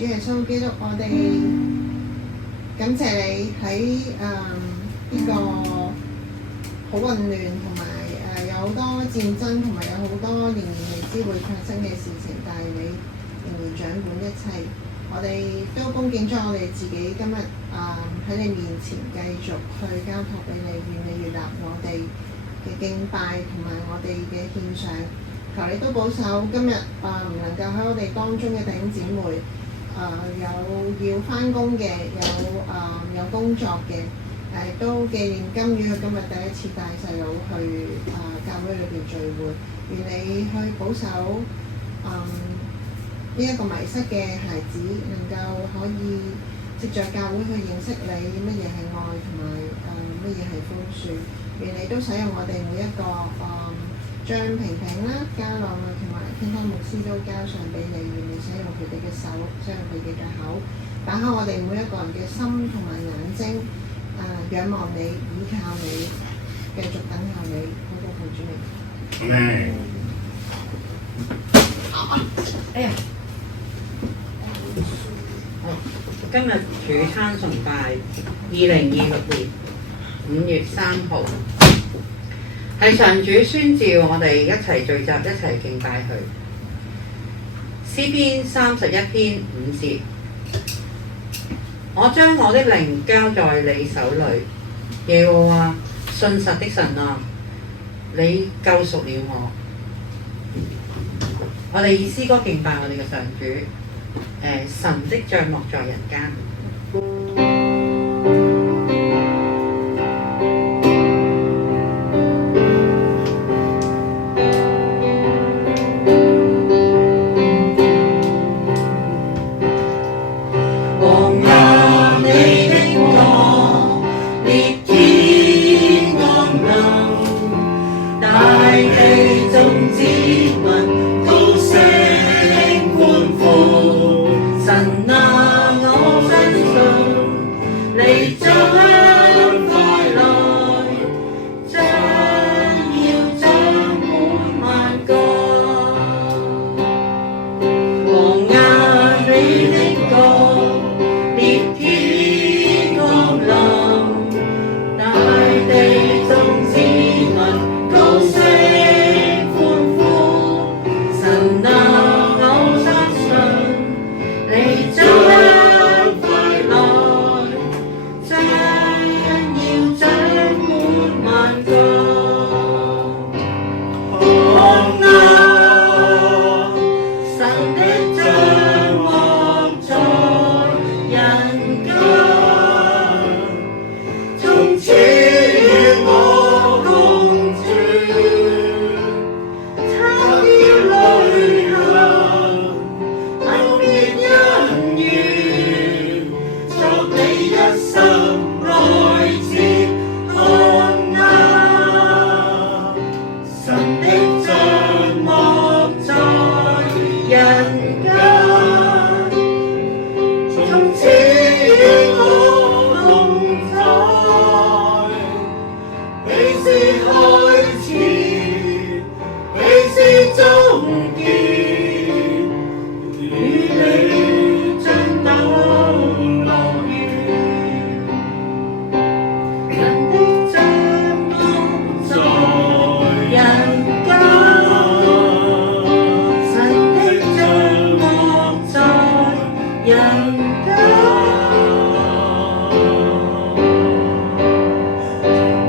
主耶穌基督，我哋感謝你喺呢個好混亂同埋有好多戰爭同埋有好多仍然未知會發生嘅事情，但係你仍然掌管一切。我哋都恭敬將我哋自己今日喺你面前繼續去交託俾你，願你悅納我哋嘅敬拜同埋我哋嘅獻上。求你都保守今日唔能夠喺我哋當中嘅弟兄姊妹，有要返工嘅，有工作嘅，都紀念金魚佢今日第一次帶細佬去教會裏邊聚會，願你去保守呢一個迷失嘅孩子，能夠可以藉着教會去認識你乜嘢係愛同埋乜嘢係寬恕。願你都使用我哋每一個將平平啦、嘉朗啊同埋天康牧師都交上俾你，願你使用佢哋嘅手，使用佢哋嘅口，打開我哋每一個人嘅心同埋眼睛，仰望你，倚靠你，繼續等候你，好多奉主名。哎呀！今日主餐崇拜2026年5月3號，係上主宣召我哋一齊聚集，一齊敬拜佢。詩篇31篇5節，我將我的靈交在你手裏，耶和華信實的神啊，你救贖了我。我哋以詩歌敬拜我哋嘅上主。神的帳幕在人間。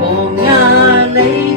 王啊，你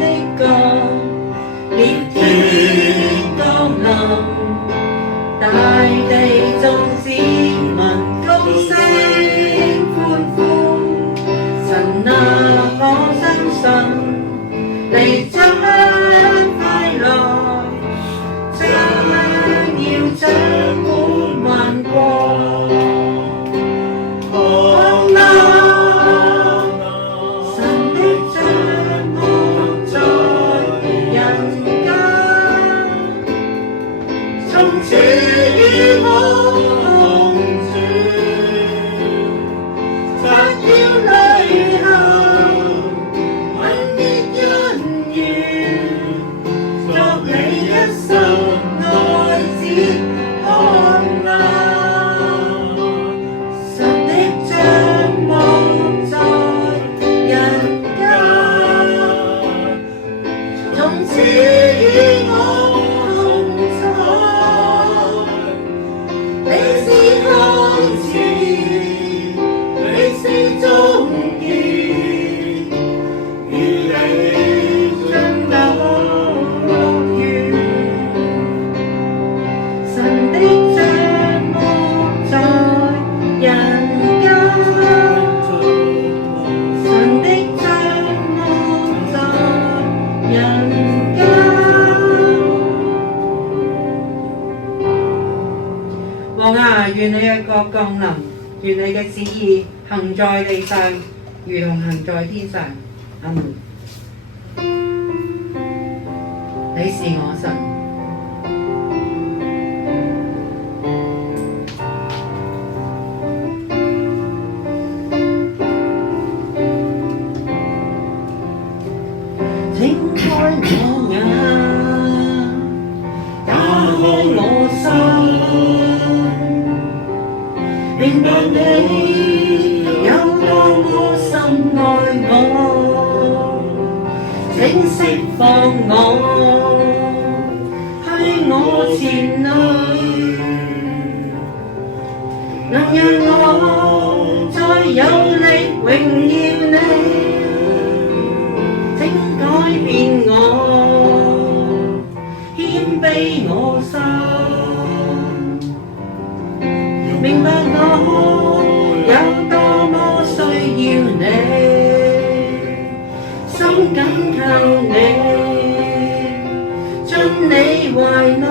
願你嘅國降臨，願你嘅旨意行在地上，如同行在天上。阿門。你是我神。請開我眼，打開我心，明白你有多麼深愛我，請釋放我，去我前路，能讓我再有力榮耀你。請改變我，謙卑我心，明白我有多麼需要你，心緊靠你，進你懷內，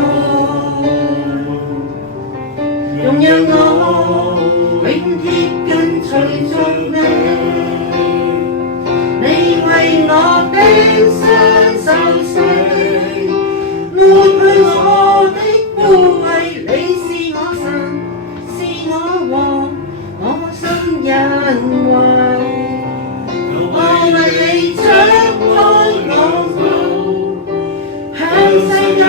容讓我永貼緊隨着你。你為我釘傷受死，抹去我的污穢。你是我神，是我王，我心欣慰。我為你張開我手，向世界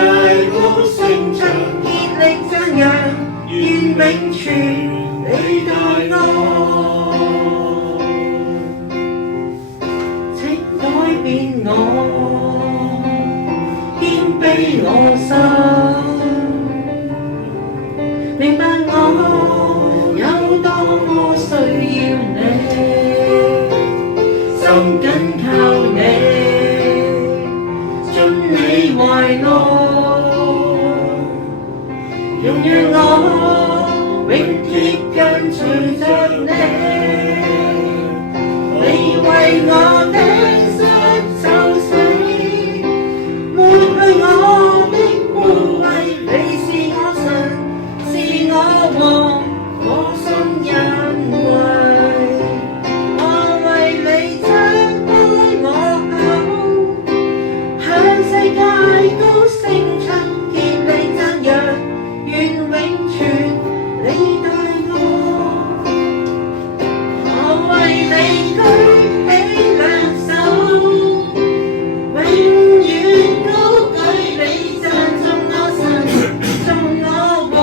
高聲唱，竭力讚揚，願永存你大愛。變我，謙卑我心，明白我有多麼需要你，心緊靠你，進你懷內，容讓我永貼緊隨着你，你為我釘受死，抹去我的污穢。你是我神，是我王，我心欣慰。我為你張開我口，向世界高聲唱，竭力讚揚，願永存你大愛。我為你舉起兩手，永遠高舉你，讚頌我神，頌我王，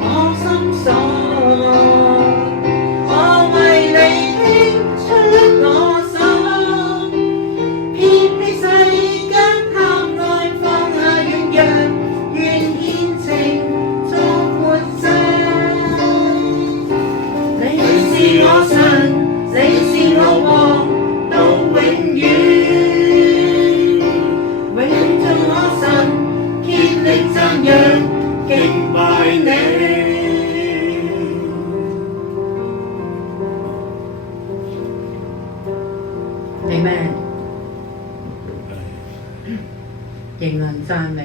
我心所愛。我為你傾出我心，撇棄世間貪愛，放下軟弱，願獻情作活祭。你是我神，你是我王，到永遠。讚揚敬拜你 Amen。 仍能讚美。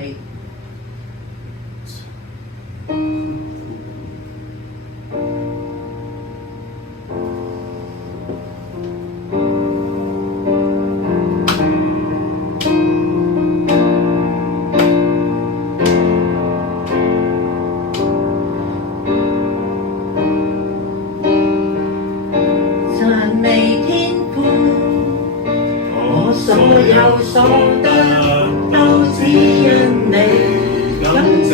所得都只因你，感謝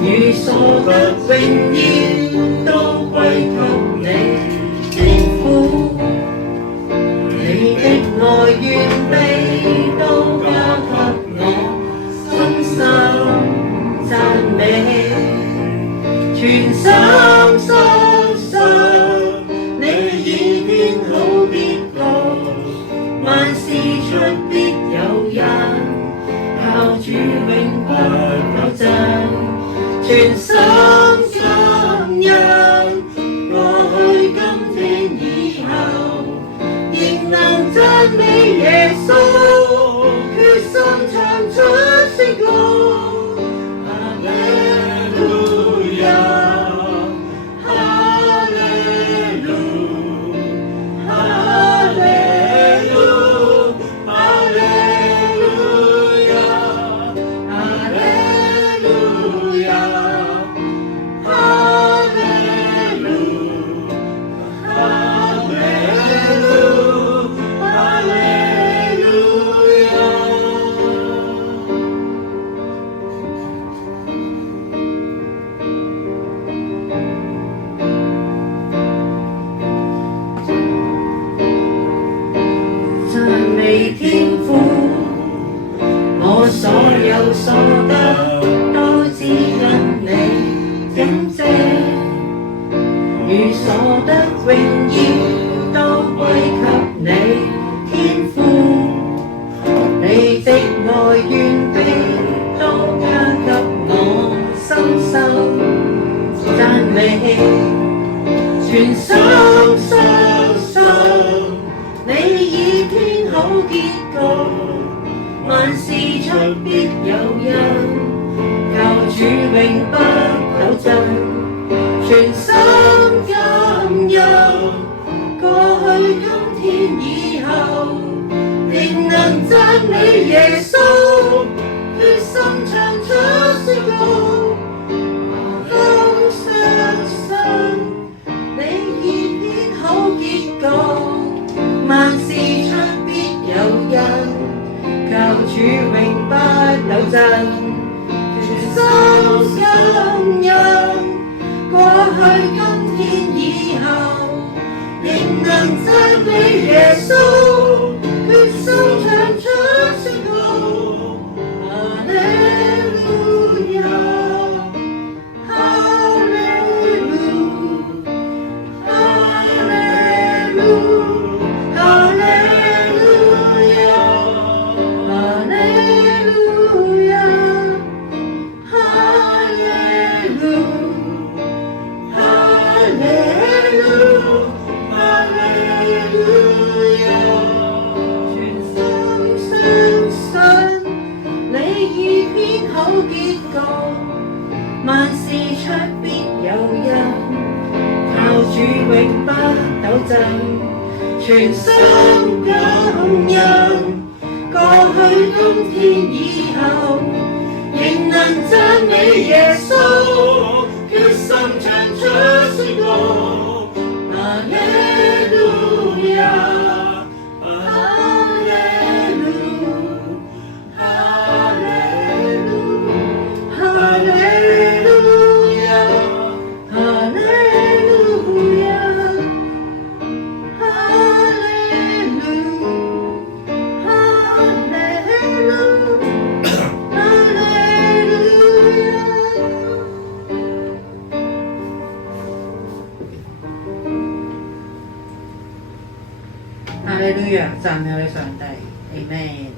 與所得榮耀都歸給你，天父，你的愛願被到。萬事出必有因，靠主永不抖震，全心感恩，過去今天以後，仍能讚美耶穌，決心唱出詩歌。哈利路亞。所得都只因你感謝，與所得榮耀都歸給你天父，你的愛願臂都加給我深深讚美，全心相信你已編好結局。萬事出必有因，靠主永不抖震，全心感恩，過去今天以後，仍能讚美耶穌，決心唱出詩歌，都相信你已編好結局，萬事出必有因。靠主永不抖震，全心感恩，過去今天以後，仍能讚美耶穌，決心唱出詩歌。哈利路亞，哈利路，哈利路，哈利路亞。萬事出必有因，靠主永不抖震，全心感恩，過去今天以後，仍能讚美耶穌，決心唱出詩歌。哈利路亞。哈利路亞，讚美我哋上帝 ，Amen。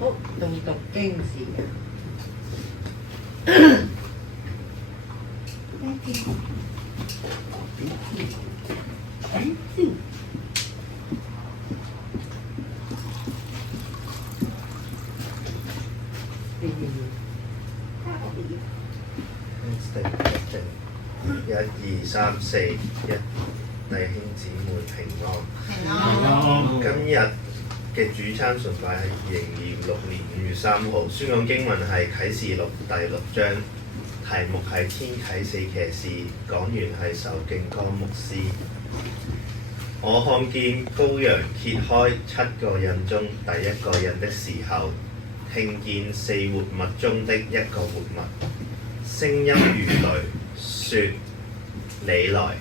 好，到讀經時間。1、2、3、4、1，弟兄姊妹平安。平安。今日嘅主餐崇拜係2026年5月3號，宣講經文係啟示錄第6章，題目係天啟四騎士，講員係仇敬剛牧師。我看見羔羊揭開7個印中第1個印的時候，聽見4活物中的一個活物，聲音如雷，說：你來！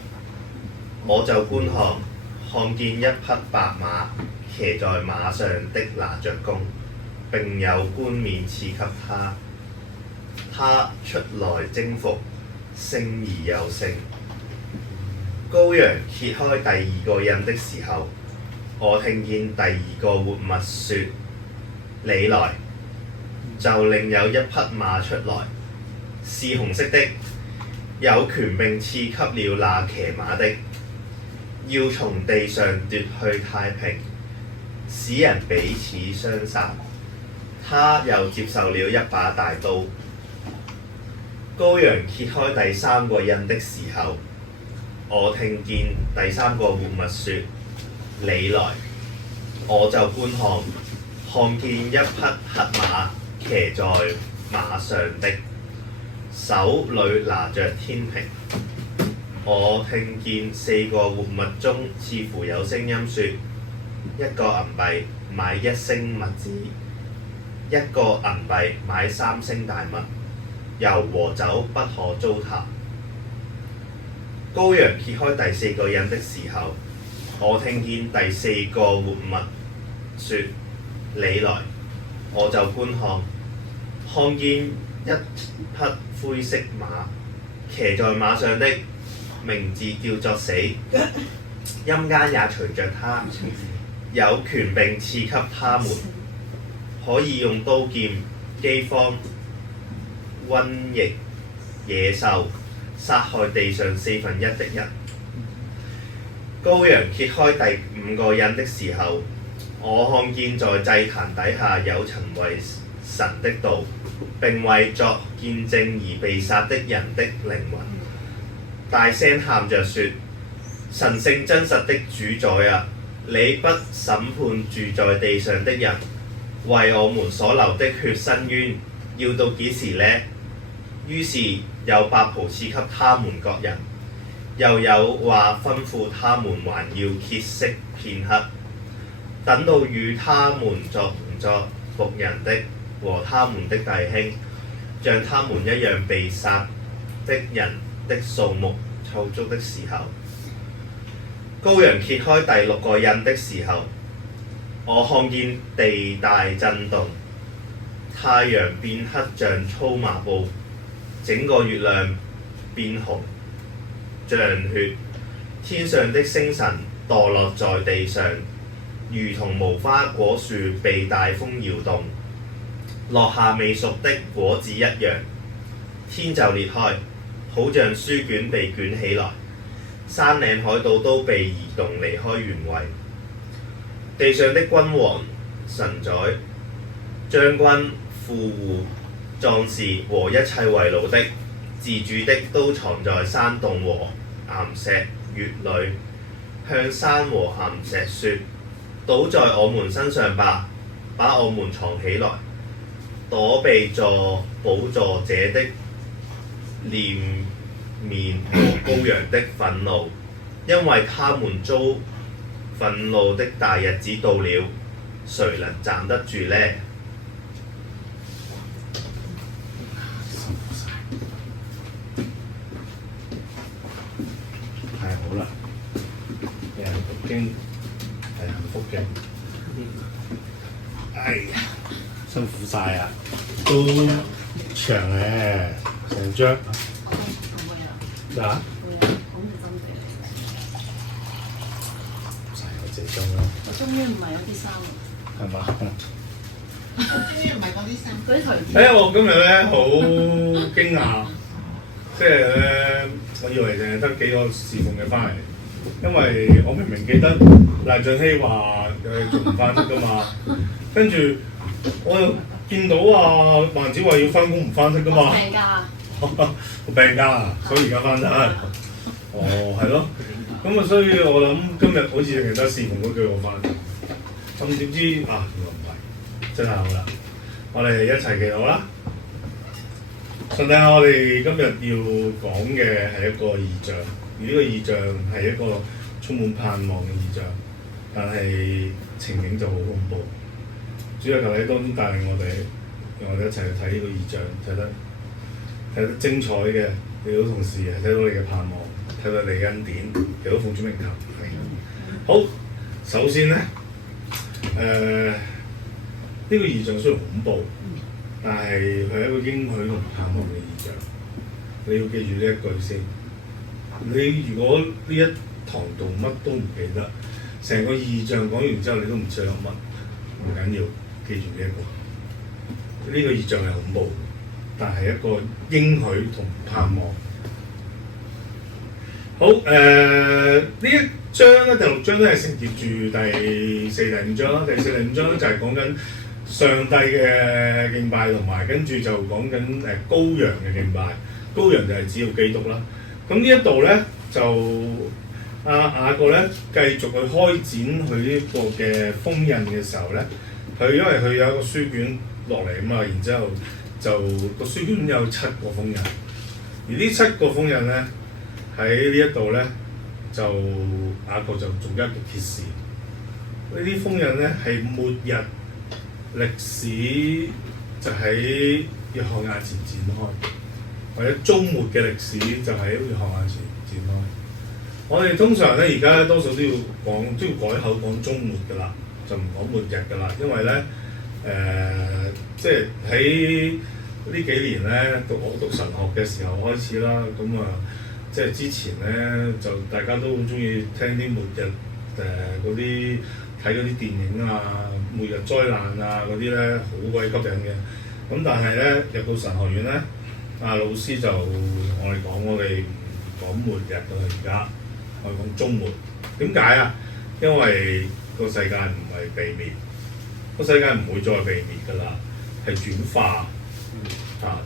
我就觀看，看見一匹白馬，騎在馬上的拿着弓，並有冠冕賜給他。他出來征服，勝而又勝。羔羊揭開第2個印的時候，我聽見第二個活物說：你來。就另有一匹馬出來，是紅色的，有權柄賜給了那騎馬的，要從地上奪去太平，使人彼此相殺。他又接受了一把大刀。羔羊揭開第三個印的時候，我聽見第三個活物說：你來。我就觀看，看見一匹黑馬騎在馬上的，手裏拿着天平。我聽見四個活物中似乎有聲音說：一個銀幣買一升麥子，一個銀幣買3升大麥，油和酒不可糟蹋。羔羊揭開第四個印的時候，我聽見第四個活物說：你來。我就觀看，看見一匹灰色馬，騎在馬上的名字叫做死，陰間也隨着他，有權柄賜給他們，可以用刀劍、饑荒、瘟疫、野獸殺害地上1/4的人。羔羊揭開第5個印的時候，我看見在祭壇底下有曾為神的道並為作見證而被殺的人的靈魂，大聲喊着說：神聖真實的主宰啊，你不審判住在地上的人，為我們所流的血申冤，要到幾時呢？於是有白袍賜給他們各人，又有話吩咐他們還要歇息片刻，等到與他們作僕人的和他們的弟兄，像他們一樣被殺的人的數目湊足的時候。羔羊揭開第6個印的時候，我看見地大震動，太陽變黑像粗麻布，整個月亮變紅像血，天上的星辰墮落在地上，如同無花果樹被大風搖動，落下未熟的果子一樣。天就裂開，好像書卷被捲起來，山嶺海島都被移動離開原位。地上的君王、臣宰、將軍、富戶、壯士和一切為奴的、自主的，都藏在山洞和岩石穴裏，向山和岩石說：倒在我們身上吧，把我們藏起來，躲避坐寶座者的臉面和羔羊的憤怒，因為他們遭憤怒的大日子到了，誰能站得住呢？太好啦！有人讀經係幸福嘅。哎呀，辛苦晒啊！都長嘅，成張。咩啊？我終於唔係嗰啲衫係嘛？我終於唔係嗰啲衫。嗰啲台。我今日咧好驚訝，即係咧，我以為淨係得幾個侍奉嘅翻嚟，因為我明明記得賴俊希話佢仲唔翻得㗎嘛，跟住我又見到啊萬子慧要翻工唔翻得㗎嘛。病假。我病假啊，所以而家翻得。哦，係咯。咁啊，所以我諗今日好似淨係得侍奉嗰句我翻，咁點知啊原來唔係，真係好啦！我哋一齊祈禱啦。上帝，我哋今日要講嘅係一個異象，而呢個異象係一個充滿盼望嘅異象，但係情景就好恐怖。主啊，求你當中帶領我哋，讓我哋一齊去睇呢個異象，睇得精彩嘅，亦都同時係睇到你嘅盼望。睇到你恩典，亦都奉主名求。好，首先咧，呢個異象雖然恐怖，但係佢係一個應許同盼望嘅異象。你要記住呢一句先。你如果呢一堂度乜都唔記得，成個異象講完之後，你都唔知佢諗乜，唔緊要，記住呢一個。呢個異象係恐怖，但係一個應許同盼望。好呢一章咧，第6章咧係承接住第4、第5章啦。第4、第5章咧就係講緊上帝嘅敬拜，同埋跟住就講緊羔羊嘅敬拜。羔羊就係指到基督啦。咁呢一度咧就雅各咧繼續去開展佢呢個嘅封印嘅時候咧，佢因為佢有一個書卷落嚟啊嘛，然之後就個書卷有7個封印，而呢7個封印咧喺呢一度咧就雅各就做一個揭示。呢啲封印咧係末日歷史就喺約翰眼前展開，或者終末嘅歷史就喺約翰眼前展開。我哋通常咧而家多數都要改口講終末㗎啦，就唔講末日㗎啦，因為咧即係喺呢幾年咧我讀神學嘅時候開始啦，咁即係之前咧就大家都好中意聽啲末日嗰啲睇嗰啲電影啊，末日災難啊嗰啲咧好鬼吸引嘅。咁但係咧入到神學院咧，老師就同我哋講，我哋唔講末日㗎啦，而家我哋講終末。點解啊？因為個世界唔係被滅，個世界唔會再被滅㗎啦，係轉化。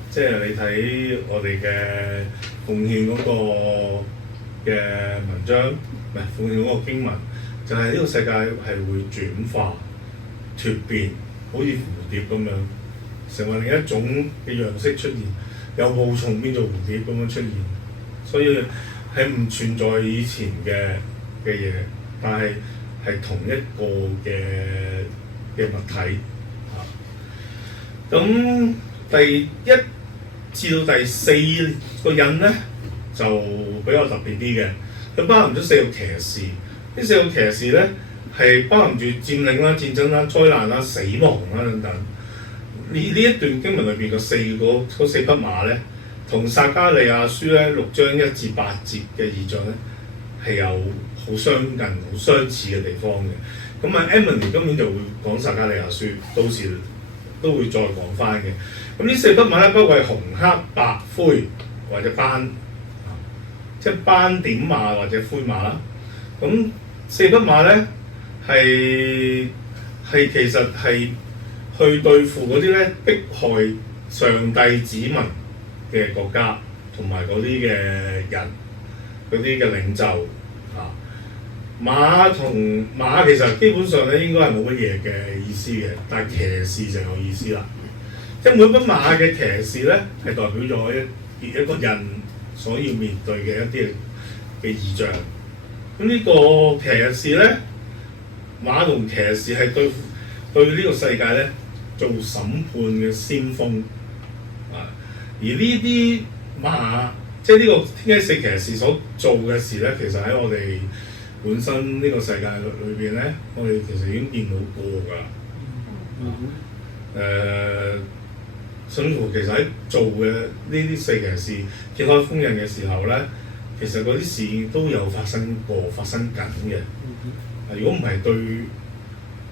即係你睇我哋嘅奉獻嗰個嘅文章，唔係奉獻嗰個經文，就係呢個世界係會轉化、蛻變，好似蝴蝶咁樣，成為另一種嘅樣式出現，由毛蟲變做蝴蝶咁樣出現，所以係唔存在以前嘅嘢，但係係同一個嘅物體。咁第1至到第4個印咧就比較特別啲嘅，佢包含咗4個騎士。呢4個騎士咧係包含住佔領啦、戰爭啦、災難啦、死亡啦等等。呢一段經文裏邊嘅4匹馬咧，同撒迦利亞書咧6章1至8節嘅異象咧係有好相近、好相似嘅地方嘅。咁Emily 今年就會講撒迦利亞書，到時都會再講翻嘅。咁呢4匹馬咧，包括係紅、黑、白、灰或者斑，即係斑點馬或者灰馬啦。咁4匹馬咧係其實係去對付嗰啲咧迫害上帝子民嘅國家同埋嗰啲嘅人，嗰啲嘅領袖啊。馬其實基本上咧應該係冇乜嘢嘅意思嘅，但係騎士就有意思啦。即係每匹馬嘅騎士咧係代表咗一個人所要面對嘅一啲嘅異象。咁呢個騎士咧，馬同騎士係對呢個世界咧做審判嘅先鋒啊！而呢啲馬，即係呢個天啟4騎士所做嘅事咧，其實喺我哋本身呢個世界裏邊咧，我哋其實已經見到過㗎。甚至乎其實喺做嘅呢啲4騎士揭開封印嘅時候咧，其實嗰啲事都有發生緊嘅。如果唔係對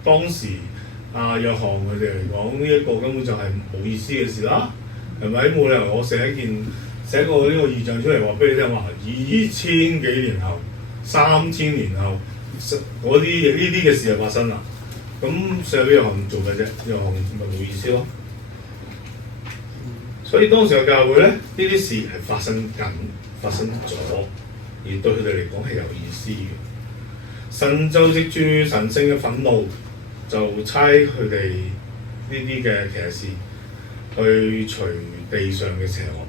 當時約翰佢哋嚟講，呢一個根本就係冇意思嘅事啦，係咪？冇理由我寫個呢個異象出嚟話俾你聽，話2000幾年後、3000年後嗰啲呢啲嘅事就發生啦。咁寫俾約翰做嘅啫，約翰咪冇意思咯。所以當時嘅教會咧，呢啲事係發生咗，而對佢哋嚟講係有意思嘅。神就藉住神聖嘅憤怒，就差佢哋呢啲嘅騎士去除地上嘅邪惡。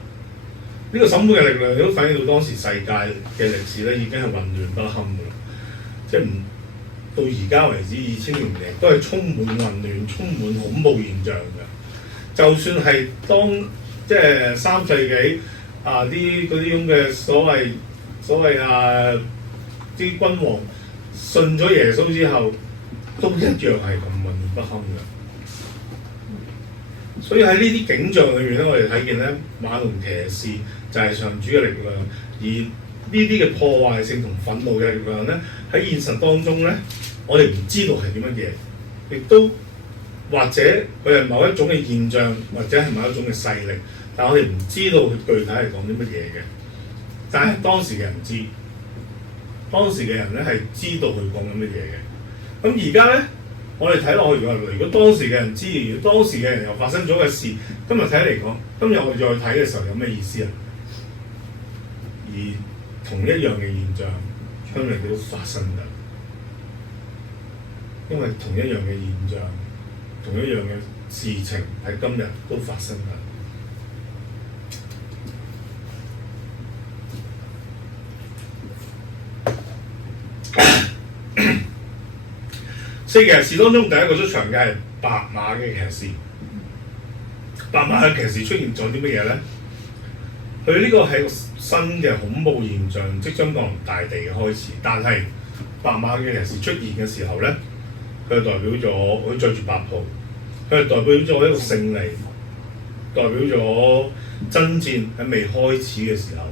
呢個審判嘅力量都反映到當時世界嘅歷史咧，已經係混亂不堪㗎啦。即係到而家為止2000年嚟都係充滿混亂、充滿恐怖現象嘅。就算係當即係3世紀嗰啲咁嘅所謂啲君王信咗耶穌之後，都一樣係咁混亂不堪嘅。所以喺呢啲景象裏面咧，我哋睇見咧，馬同騎士就係上主嘅力量，而呢啲嘅破壞性同憤怒嘅力量咧，喺現實當中咧我哋唔知道係啲乜嘢，亦都或者佢係某一種嘅現象，或者係某一種嘅勢力，但我哋唔知道佢具體係講啲乜嘢嘅。但係當時嘅人知，當時嘅人咧係知道佢講緊乜嘢嘅。咁而家咧，我哋睇落去如果當時嘅人知，如果當時嘅人又發生咗嘅事，今日睇嚟講，今日我哋再睇嘅時候有咩意思啊？而同一樣嘅現象，今日都發生緊，因為同一樣嘅現象，同一樣嘅事情喺今日都發生緊。四騎士當中第一個出場嘅係白馬嘅騎士。白馬嘅騎士出現咗啲乜嘢咧？佢呢個係個新嘅恐怖現象，即將降臨大地嘅開始。但係白馬嘅騎士出現嘅時候咧，佢係代表咗佢着住白袍，佢係代表咗一個勝利，代表咗爭戰喺未開始嘅時候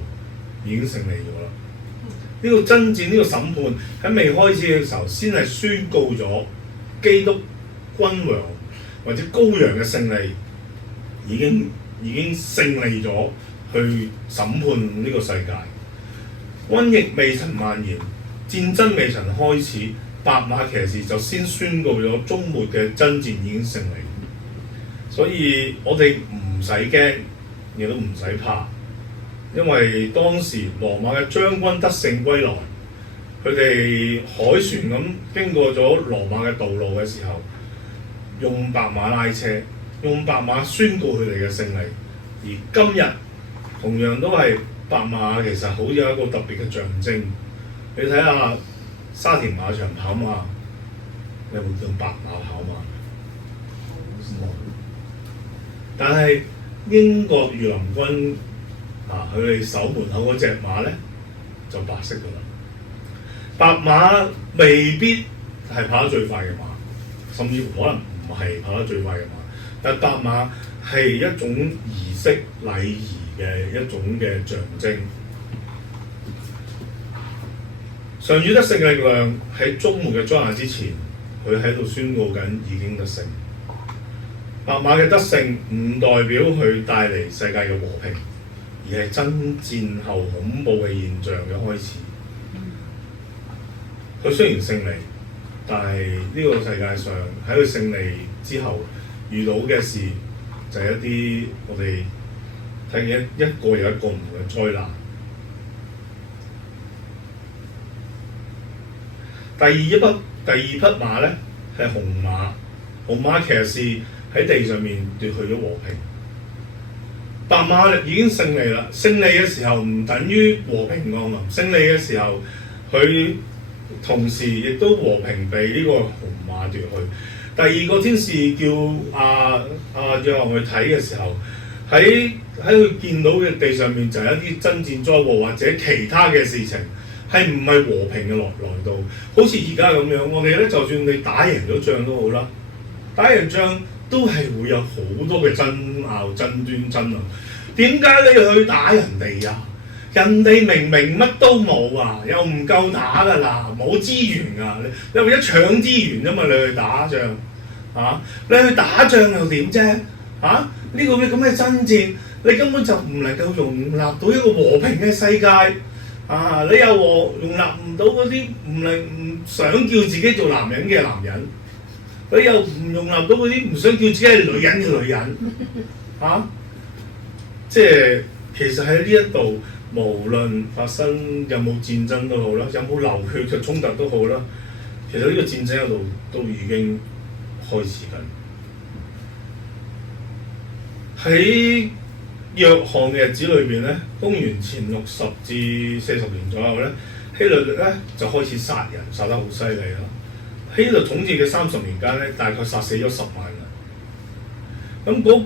已經勝利咗啦。呢個爭戰，呢個審判喺未開始嘅時候，先係宣告咗基督君王或者羔羊嘅勝利已經勝利咗，去審判呢個世界。瘟疫未曾蔓延，戰爭未曾開始，白馬騎士就先宣告咗終末嘅爭戰已經勝利。所以我哋唔使驚，亦都唔使怕。因為當時羅馬嘅將軍得勝歸來，佢哋海船咁經過咗羅馬嘅道路嘅時候，用白馬拉車，用白馬宣告佢哋嘅勝利。而今日同樣都係白馬，其實好有一個特別嘅象徵。你睇下沙田馬場跑馬，你有冇見白馬跑馬？冇。但係英國御林軍佢哋守門口嗰隻馬咧就白色㗎啦。白馬未必係跑得最快嘅馬，甚至乎可能唔係跑得最快嘅馬。但白馬係一種儀式禮儀嘅一種嘅象徵。上主得勝嘅力量喺終末嘅災難之前，佢喺度宣告緊已經得勝。白馬嘅得勝唔代表佢帶嚟世界嘅和平，而係爭戰後恐怖嘅現象嘅開始。佢雖然勝利，但係呢個世界上喺佢勝利之後遇到嘅事，就係一啲我哋睇見一個又一個唔同嘅災難。第二匹馬咧係紅馬，紅馬騎士喺地上面奪去咗和平。白馬已經勝利啦，勝利嘅時候唔等於和平降臨，勝利嘅時候佢同時亦都和平被呢個紅馬奪去。第二個天使叫約翰去睇嘅時候，喺佢見到嘅地上面就係一啲爭戰災禍或者其他嘅事情，係唔係和平嘅來到？好似而家咁樣，我哋咧就算你打贏咗仗都好啦，打贏仗都係會有好多嘅爭拗、爭端、爭論。點解你去打人哋啊？人哋明明乜都冇啊，又唔夠打㗎啦，冇資源㗎，你為咗搶資源啫嘛，你去打仗你去打仗又點啫？呢個咁嘅爭戰，你根本就唔能夠容納到一個和平嘅世界。你又容納唔到嗰啲唔想叫自己做男人嘅男人，你又唔容納到嗰啲唔想叫自己係女人嘅女人。即係其實喺呢一度，無論發生有冇戰爭都好啦，有冇流血嘅衝突都好啦，其實呢個戰爭喺度都已經開始緊。喺約翰嘅日子裏邊咧，公元前60至40年左右咧，希律咧就開始殺人，殺得好犀利啦。希律統治嘅30年間咧，大概殺死咗10萬人。咁嗰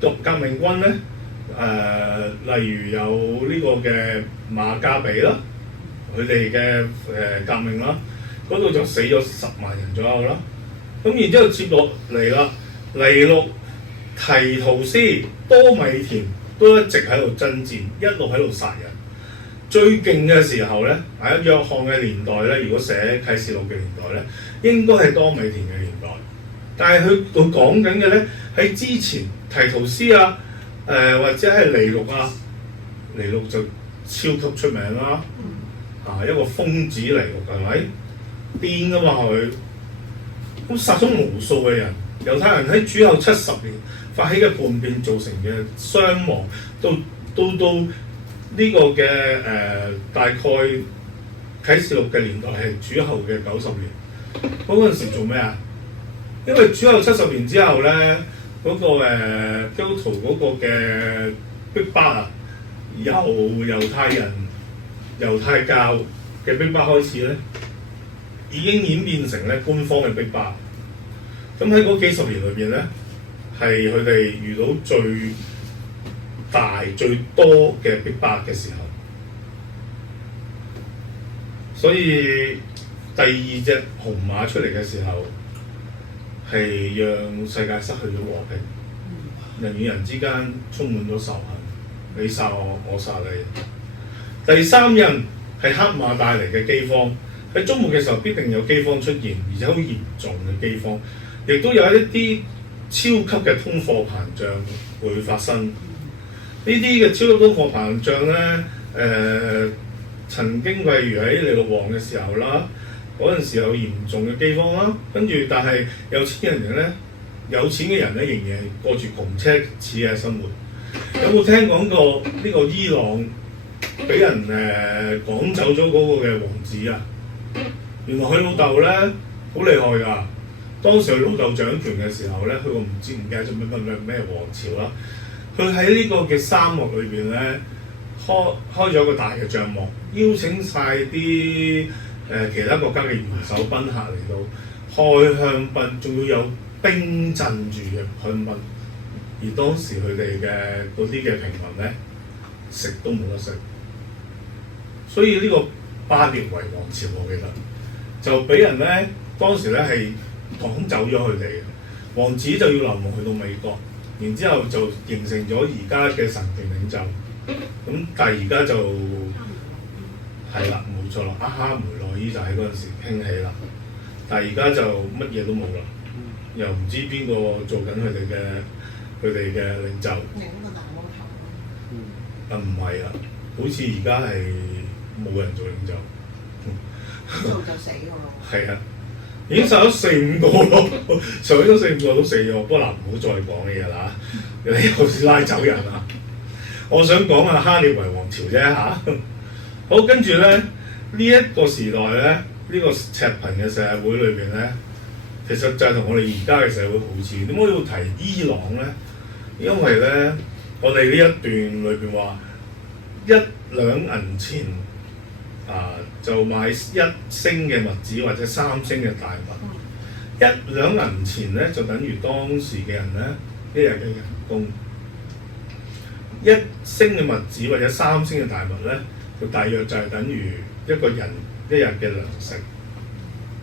個革命軍咧，例如有呢個嘅馬加比啦，佢哋嘅革命啦，嗰度就死咗10萬人左右啦。咁然之後接落嚟啦，尼祿、提圖斯、多米田都一直喺度爭戰，一路喺度殺人。最勁嘅時候咧，喺約翰嘅年代咧，如果寫啟示錄嘅年代咧，應該係多米田嘅年代。但係佢講緊嘅咧喺之前提圖斯啊，或者係尼祿啊，尼祿就超級出名啦，一個瘋子尼祿係咪？癲噶嘛佢，咁殺咗無數嘅人，猶太人喺主後70年發起嘅叛變造成嘅傷亡，到呢個嘅大概啟示錄嘅年代係主後嘅90年，嗰陣時做咩啊？因為主後70年之後咧，嗰、基督徒嗰個嘅逼迫啊，由猶太人、猶太教嘅逼迫開始咧，已經演變成咧官方嘅逼迫。咁喺嗰幾十年裏邊咧，係佢哋遇到最大最多嘅逼迫嘅時候，所以第二隻紅馬出嚟嘅時候，係讓世界失去咗和平，人與人之間充滿咗仇恨，你殺我，我殺你。第三印係黑馬帶嚟嘅饑荒，喺終末嘅時候必定有饑荒出現，而且好嚴重嘅饑荒，亦都有一啲超級嘅通貨膨脹會發生。呢啲嘅超級通貨膨脹咧，曾經例如喺尼祿王嘅時候啦，嗰陣時有嚴重嘅饑荒啦，跟住但係有錢嘅人咧，有錢嘅人咧仍然係過住窮奢侈嘅生活。有冇聽講過呢個伊朗俾人趕走咗嗰個嘅王子啊？原來佢老豆咧好厲害㗎，當時佢老豆掌權嘅時候咧，佢唔記得咗咩王朝啦。佢喺呢個嘅沙漠裏邊咧，開咗個大嘅帳幕，邀請晒啲其他國家嘅元首賓客嚟到開香檳，仲要有冰鎮住嘅香檳。而當時佢哋嘅嗰啲嘅平民咧，食都冇得食。所以呢個巴列維王朝我記得就俾人咧，當時咧係趕走咗佢哋嘅王子，就要流亡去到美國。然之後就形成咗而家嘅神權領袖，咁但係而家就係啦，冇錯啦，哈梅內伊就喺嗰陣時興起啦，但係而家就乜嘢都冇啦，又唔知邊個做緊佢哋嘅領袖。另一個大魔頭。唔係啊，好似而家係冇人做領袖。做就死㗎咯。係啊。已經殺咗4-5個咯，上咗4-5個都死咗。不過嗱，唔好再講呢嘢啦，你好似拉走人啊！我想講下哈列維王朝啫嚇。好，跟住咧呢一個時代咧，呢個赤貧嘅社會裏邊咧，其實就係同我哋而家嘅社會好似。點解要提伊朗咧？因為咧，我哋呢一段裏邊話1兩銀錢。就買1升嘅麥子或者3升嘅大麥，1兩銀錢咧就等於當時嘅人咧1日嘅人工。1升嘅麥子或者3升嘅大麥咧，就大約就係等於一個人1日嘅糧食，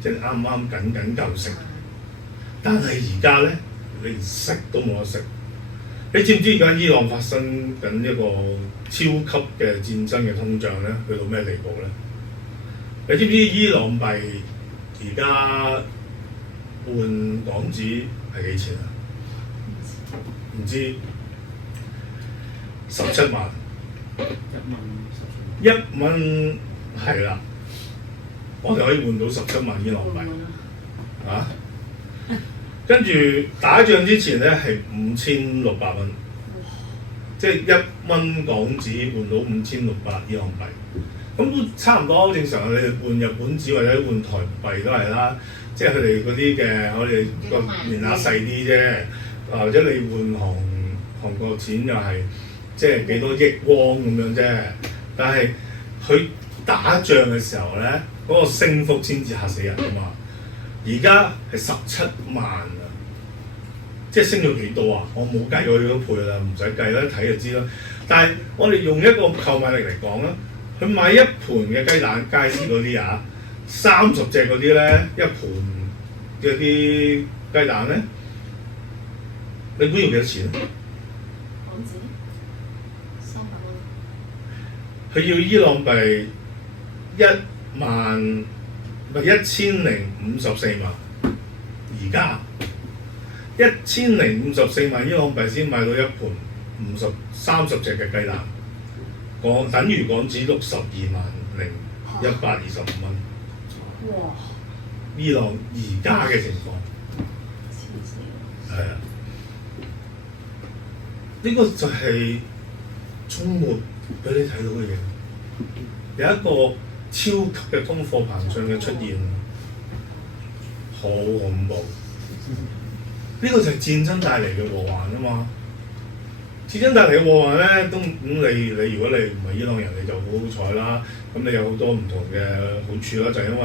即係啱啱緊夠食。但係而家咧，連食都冇得食。你知唔知而家伊朗發生緊一個超級嘅戰爭嘅通脹咧，去到咩地步咧？你知唔知伊朗幣而家換港紙係幾錢啊？唔知17萬。1蚊係啦，我哋可以換到17萬伊朗幣啊！跟住打仗之前咧係5600蚊，即係1蚊港紙換到5600伊朗幣，咁都差唔多正常。你哋換日本紙或者換台幣都係啦，即係佢哋嗰啲嘅，我哋個面額細啲啫。或者你換韓國錢又係即係幾多億汪咁樣啫。但係佢打仗嘅時候咧，嗰個升幅先至嚇死人啊嘛！而家係17萬啊，即係升咗幾多啊？我冇計過佢嗰倍啦，唔使計啦，睇就知啦。但係我哋用一個購買力嚟講啦，佢買一盤嘅雞蛋，街市嗰啲啊，30隻嗰啲咧，一盤嘅啲雞蛋咧，你估要幾多錢啊？港紙300蚊。佢要伊朗幣1萬咪1054萬，而家1054萬英鎊幣先買到一盤30隻嘅雞蛋，等於港紙62萬0125蚊。哇！伊朗而家嘅情況係啊，呢個就係終末俾你睇到嘅嘢，有一個超級嘅通貨膨脹嘅出現，好恐怖。呢個就係戰爭帶嚟嘅禍患啊嘛！戰爭帶嚟嘅禍患咧，都你如果你唔係伊朗人，你就好好彩啦。咁你有好多唔同嘅好處啦，就係因為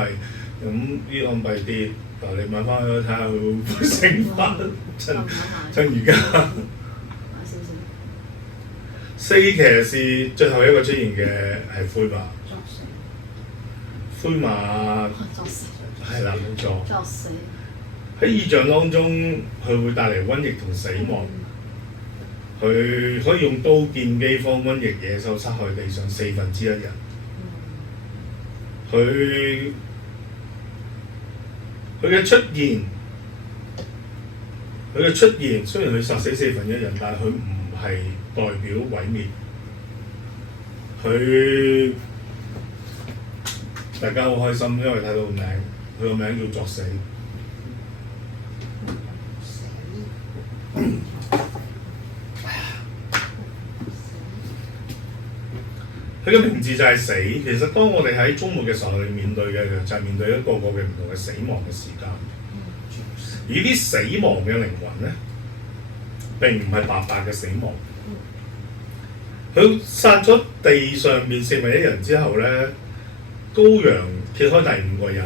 咁伊朗幣跌，嗱你買翻去睇下佢會唔會升翻？趁而家買少少。四騎士最後一個出現嘅係灰馬，灰馬作死。係啦，冇錯。作死。喺異象當中，佢會帶嚟瘟疫同死亡。佢可以用刀劍饑荒瘟疫野獸殺害地上1/4人。佢嘅出現雖然佢殺死1/4人，但係佢唔係代表毀滅。大家好開心，因為睇到個名，佢個名叫作死。佢嘅名字就係死。其實當我哋喺終末嘅時候，我哋面對嘅就係面對一個個嘅唔同嘅死亡嘅時間。而啲死亡嘅靈魂咧，並唔係白白嘅死亡。佢殺咗地上面1/4人之後咧，羔羊揭開第5個印。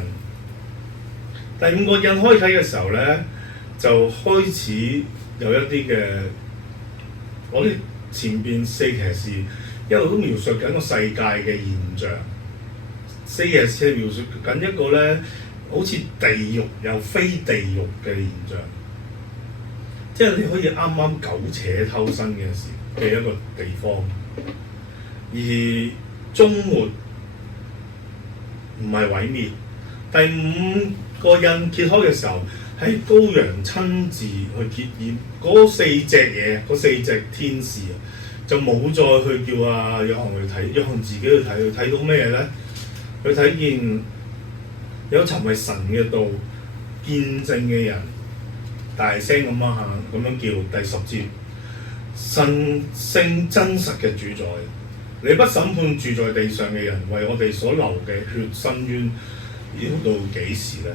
第5個印開啓嘅時候咧，就開始有一啲嘅我哋前邊4騎士一路都描述緊個世界嘅現象。4騎士描述緊一個咧，好似地獄又非地獄嘅現象，即係你可以啱啱苟且偷生嘅一個地方。而終末唔係毀滅，第5個印揭開嘅時候，係羔羊親自去揭驗嗰4隻嘢，嗰4隻天使啊，就冇再去叫阿約翰去睇，約翰自己去睇，佢睇到咩咧？佢睇見有尋為神嘅道見證嘅人，大聲咁樣叫。第10節，神聖真實嘅主宰，你不審判住在地上嘅人，為我哋所流嘅血伸冤，要到幾時咧？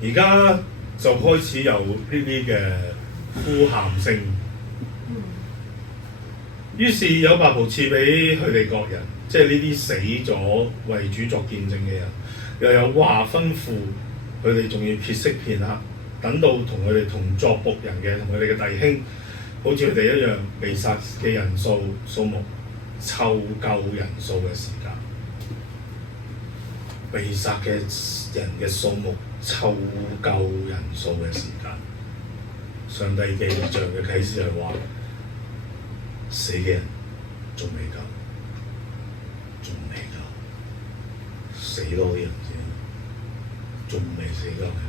而家就開始有呢啲嘅呼喊聲，於是有白袍賜俾佢哋各人，即係呢啲死咗為主作見證嘅人，又有話吩咐佢哋，仲要歇息片刻，等到同佢哋同作僕人嘅，同佢哋嘅弟兄，好似佢哋一樣被殺嘅人數目湊夠人數嘅時間，被殺嘅人嘅數目湊夠人數嘅時間。上帝嘅異象嘅啟示係話，死嘅人仲未夠，死多啲人先，仲未死夠嘅，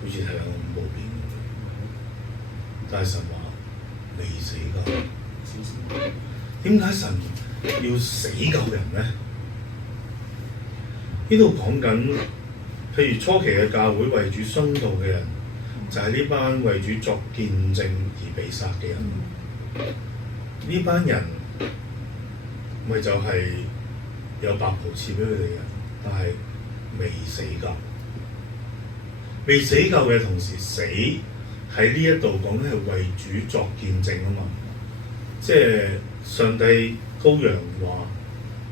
好似睇緊恐怖片咁。但係神話未死夠，點解神要死夠人咧？呢度講緊，譬如初期嘅教會為主殉道嘅人，就係呢班為主作見證而被殺嘅人。呢班人咪就係有白袍賜俾佢哋嘅，但係未死夠。未死夠嘅同時，死喺呢一度講緊係為主作見證啊嘛。即係上帝羔羊話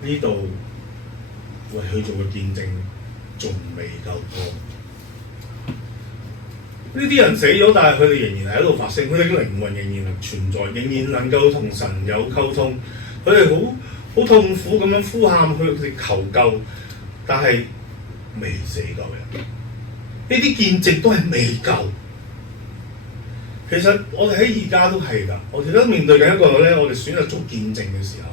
呢度為佢做嘅見證仲未夠多。呢啲人死咗，但係佢哋仍然係喺度發聲，佢哋嘅靈魂仍然存在，仍然能夠同神有溝通。佢哋好痛苦咁樣呼喊，佢哋求救，但係未死夠嘅。呢啲見證都係未夠。其實我哋喺而家都係㗎，我哋都面對緊一個咧，我哋選擇做見證嘅時候，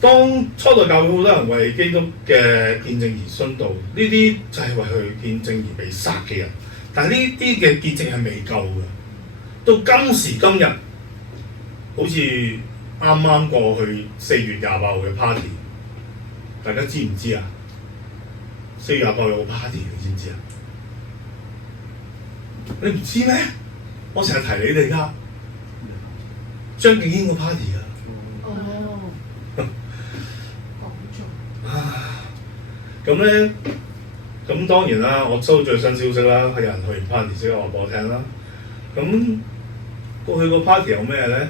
當初代教會好多人為基督嘅見證而殉道，呢啲就係為佢見證而被殺嘅人。但係呢啲嘅見證係未夠嘅。到今時今日，好似啱啱過去4月28號嘅 party， 大家知唔知啊？4月28號有個 party， 你知唔知啊？你唔知咩？我成日提你哋㗎，張敬軒個 party 啊！哦，講咗。咁咧，咁當然啦，我收到最新消息啦，係有人去完 party 即刻話俾我聽啦。咁過去個 party 有咩咧？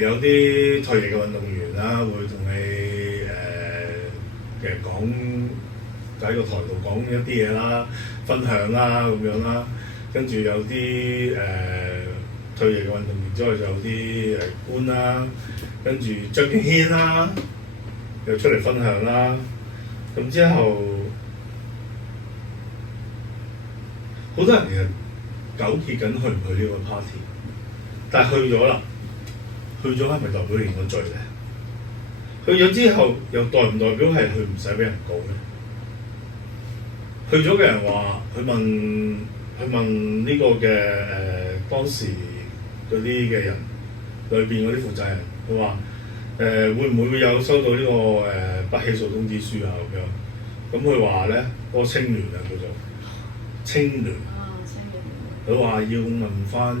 有啲退役嘅運動員啦，會同你其實講就喺個台度講一啲嘢啦，分享啦咁樣啦。跟住有啲退役嘅運動員之外，就有啲官啦，跟住張敬軒啦，又出嚟分享啦。咁之後，好多人其實糾結緊去唔去呢個 party， 但係去咗啦，去咗係咪代表認咗罪咧？去咗之後又代唔代表係佢唔使俾人告咧？去咗嘅人話，佢問呢個嘅當時嗰啲嘅人裏邊嗰啲負責人，佢話會唔會有收到呢、個不起訴通知書啊咁樣？咁佢話咧，嗰個青聯啊叫做青聯，佢話要問翻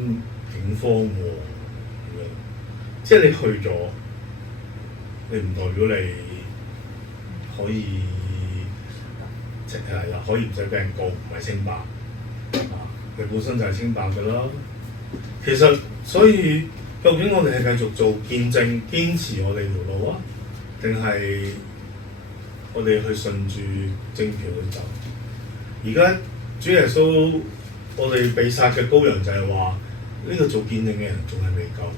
警方喎咁樣，即係你去咗，你唔代表你可以即係啦，可以唔使俾人告，唔係清白。佢本身就係清白嘅啦。其實所以究竟我哋係繼續做見證，堅持我哋條路啊，定係我哋去順住正橋去走？而家主耶穌，我哋被殺嘅羔羊就係話呢個做見證嘅人仲係未夠，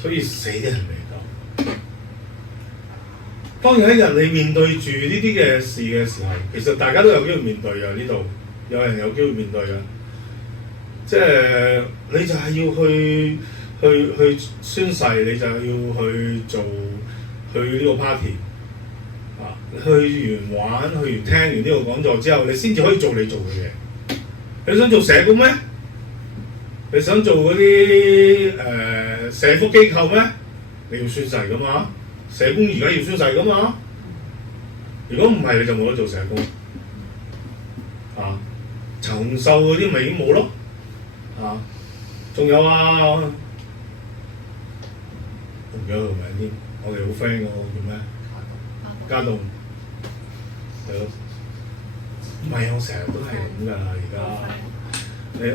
所以死嘅人未夠。當有一日你面對住呢啲嘅事嘅時候，其實大家都有機會面對嘅，呢度有人有機會面對嘅，即係你就係要去宣誓，你就要去做去呢個 party 啊！去完玩，去完聽完呢個講座之後，你先至可以做你做嘅嘢。你想做社工咩？你想做嗰啲社福機構咩？你要宣誓噶嘛？社工而家要宣誓噶嘛？如果唔係，你就冇得做社工。啊，陳洪秀嗰啲咪已經冇咯。啊，仲有啊，我唔記得個名添，我哋好 friend 嗰個叫咩？家棟，係咯。唔係，我成日都係咁㗎，而家。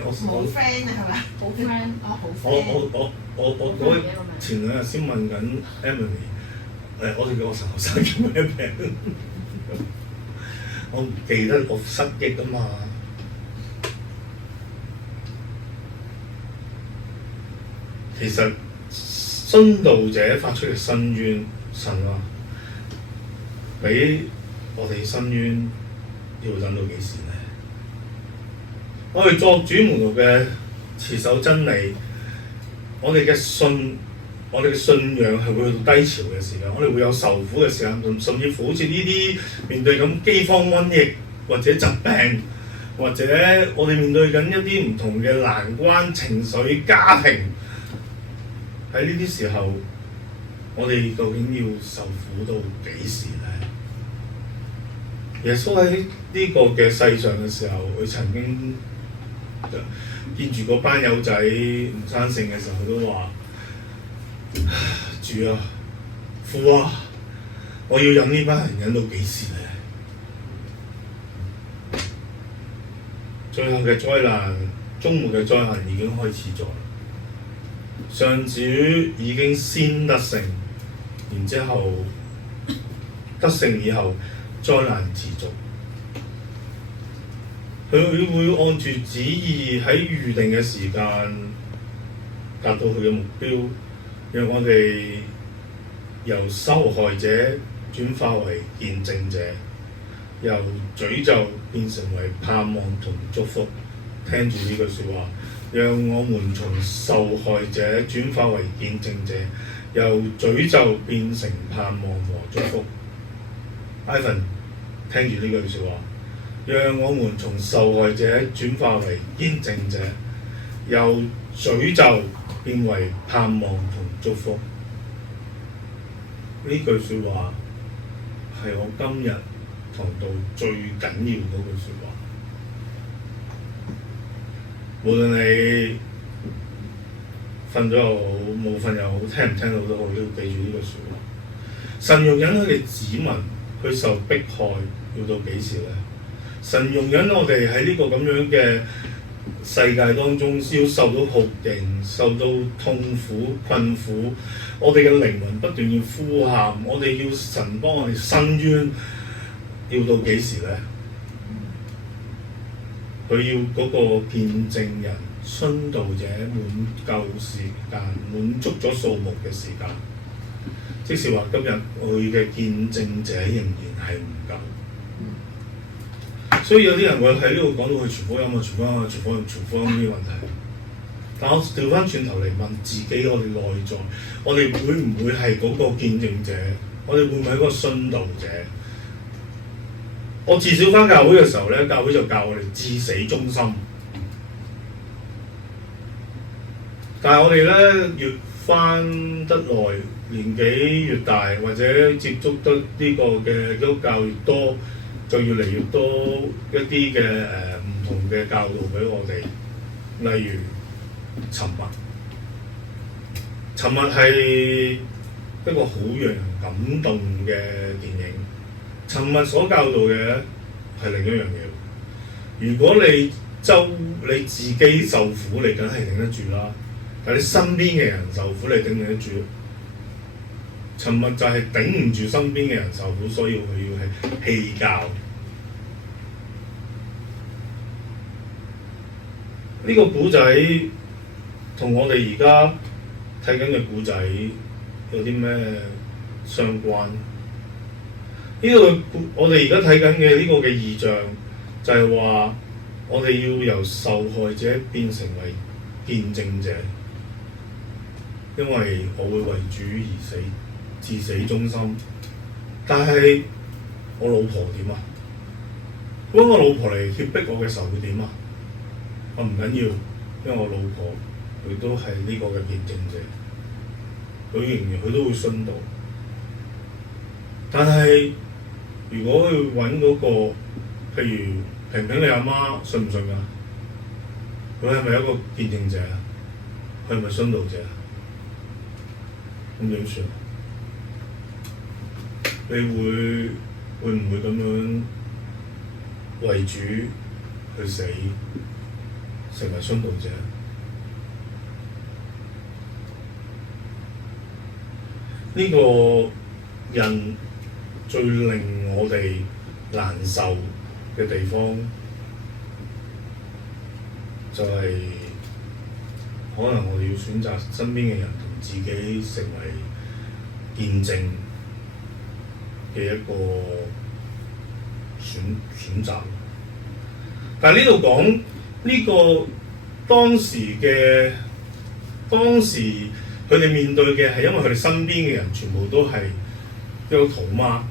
我冇 friend 啊，係咪？好 friend，好 friend。我前兩日先問緊 Emily， 我哋個陳學生叫咩名？我唔記得，我失憶啊嘛。其實殉道者發出嘅申冤，神啊，俾我哋申冤要等到幾時呢？我哋作主門徒嘅持守真理，我哋嘅信仰係會去到低潮嘅時間，我哋會有受苦嘅時間，甚至乎好似呢啲面對咁饑荒、瘟疫或者疾病，或者我哋面對緊一啲唔同嘅難關、情緒、家庭，喺呢啲時候，我哋究竟要受苦到幾時呢？耶穌喺呢個嘅世上嘅時候，佢曾經見住嗰班友仔唔生性嘅時候，佢都話：主啊，父啊，我要飲呢班人飲到幾時呢？最後嘅災難，終末嘅災難已經開始咗。上主已經先得勝，然之後得勝以後，災難持續。佢會按住旨意喺預定嘅時間達到佢嘅目標，讓我哋由受害者轉化為見證者，由詛咒變成為盼望同祝福。聽住呢句説話，讓我們從受害者轉化為見證者，由詛咒變成盼望和祝福。Ivan 聽住呢句説話，讓我們從受害者轉化為見證者，由詛咒變為盼望同祝福。呢句説話係我今日同道最緊要嗰句説話。無論你瞓咗又好，冇瞓又好，聽唔聽到都好，都要記住呢句説話。神容忍佢哋子民去受迫害，要到幾時呢？神容忍我哋喺呢個咁樣嘅世界當中，要受到酷刑、受到痛苦、困苦，我哋嘅靈魂不斷要呼喊，我哋要神幫我哋伸冤，要到幾時呢？佢要嗰個見證人、殉道者滿夠時間，滿足咗數目嘅時間。即是話今日佢嘅見證者仍然係唔夠，所以有啲人會喺呢度講到佢傳福音啊、傳福音啊、傳福音、傳福音呢啲問題。但我調翻轉頭嚟問自己，我哋內在，我哋會唔會係嗰個見證者？我哋會唔會係嗰個殉道者？我至少翻教會嘅時候咧，教會就教我哋至死忠心。但係我哋咧越翻得耐，年紀越大，或者接觸得呢個嘅基督教越多，就越嚟越多一啲嘅唔同嘅教導俾我哋。例如沉默，沉默係一個好讓人感動嘅電影。沉默所教導嘅係另一樣嘢。如果你自己受苦，你梗係頂得住啦。但係你身邊嘅人受苦，你頂唔頂得住？沉默就係頂唔住身邊嘅人受苦，所以佢要係棄教。呢個古仔同我哋而家睇緊嘅古仔有啲咩相關？呢個我哋而家睇緊嘅呢個嘅異象，就係話我哋要由受害者變成為見證者，因為我會為主而死，至死忠心。但係我老婆點啊？如果我老婆嚟脅迫我嘅時候會點啊？我唔緊要，因為我老婆佢都係呢個嘅見證者，佢仍然佢都會殉道。但係如果去揾嗰個，譬如平平你阿媽信唔信㗎？佢係咪一個見證者啊？佢係咪殉道者啊？咁點算？你會唔會咁樣為主去死，成為殉道者？呢個人最令我哋難受嘅地方，就係可能我哋要選擇身邊嘅人同自己成為見證嘅一個選擇。但係呢度講呢個當時佢哋面對嘅係因為佢哋身邊嘅人全部都係基督徒嘛，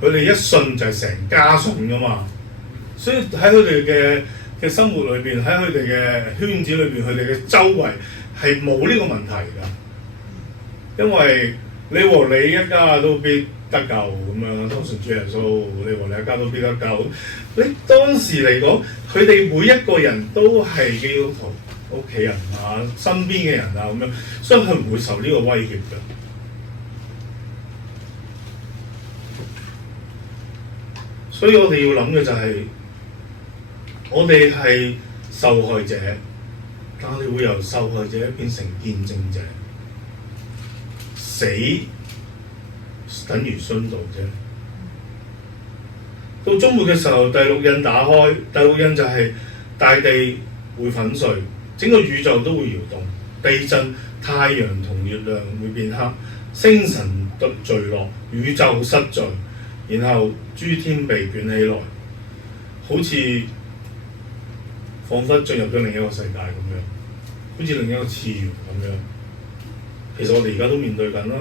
佢哋一信就係成家信㗎嘛，所以喺佢哋嘅生活裏邊，喺佢哋嘅圈子裏邊，佢哋嘅周圍係冇呢個問題㗎，因為你和你一家都必得救咁樣，當信主耶穌，你和你一家都必得救。你當時嚟講，佢哋每一個人都係基督徒。屋企人啊，身邊嘅人啊咁樣，所以佢唔會受呢個威脅㗎。所以我哋要諗嘅就係，我哋係受害者，但我哋會由受害者變成見證者。死等於殉道啫。到終末嘅時候，第六印打開，第六印就係大地會粉碎。整個宇宙都會搖動，地震，太陽同月亮會變黑，星辰墜落，宇宙失序，然後諸天被捲起來，好似彷彿進入咗另一個世界咁樣，好似另一個次元咁樣。其實我哋而家都面對緊啦。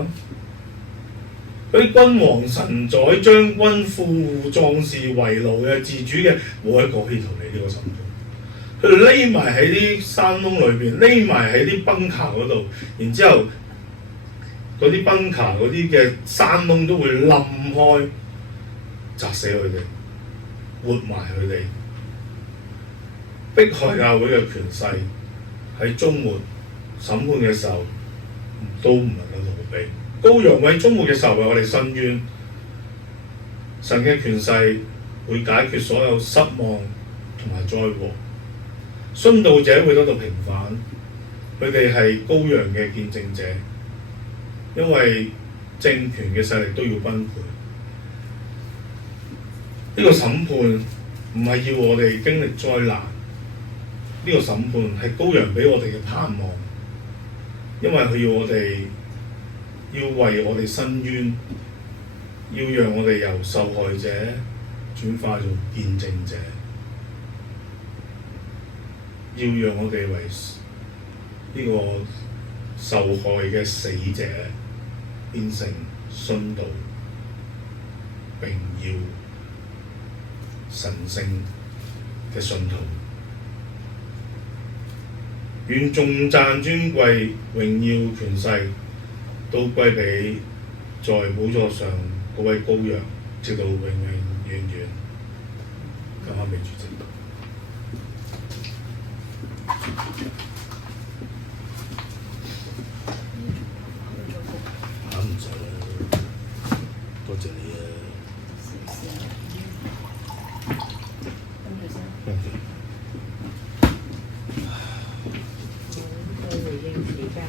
嗰啲君王臣宰將軍富戶壯士為奴嘅自主嘅，冇一個可以同你呢個審判。佢哋匿埋喺啲山窿裏邊，匿埋喺啲崩卡嗰度，然之後嗰啲崩卡嗰啲嘅山窿都會冧開，砸死佢哋，活埋佢哋，迫害教會嘅權勢喺終末審判嘅時候都唔能夠逃避。羔羊為終末嘅時候為我哋伸冤，神嘅權勢會解決所有失望同埋災禍，殉道者會得到平反，佢哋係羔羊嘅見證者，因為政權嘅勢力都要崩潰。呢個審判唔係要我哋經歷災難，呢個審判係羔羊俾我哋嘅盼望，因為佢要我哋要為我哋伸冤，要讓我哋由受害者轉化做見證者，要讓我哋為呢個受害嘅死者變成殉道、榮耀、神聖嘅信徒。願頌讚尊貴、榮耀、權勢都歸俾在寶座上嗰位羔羊，直到永永遠遠。感謝主席。唔使啦，多謝你啊！到回應時間。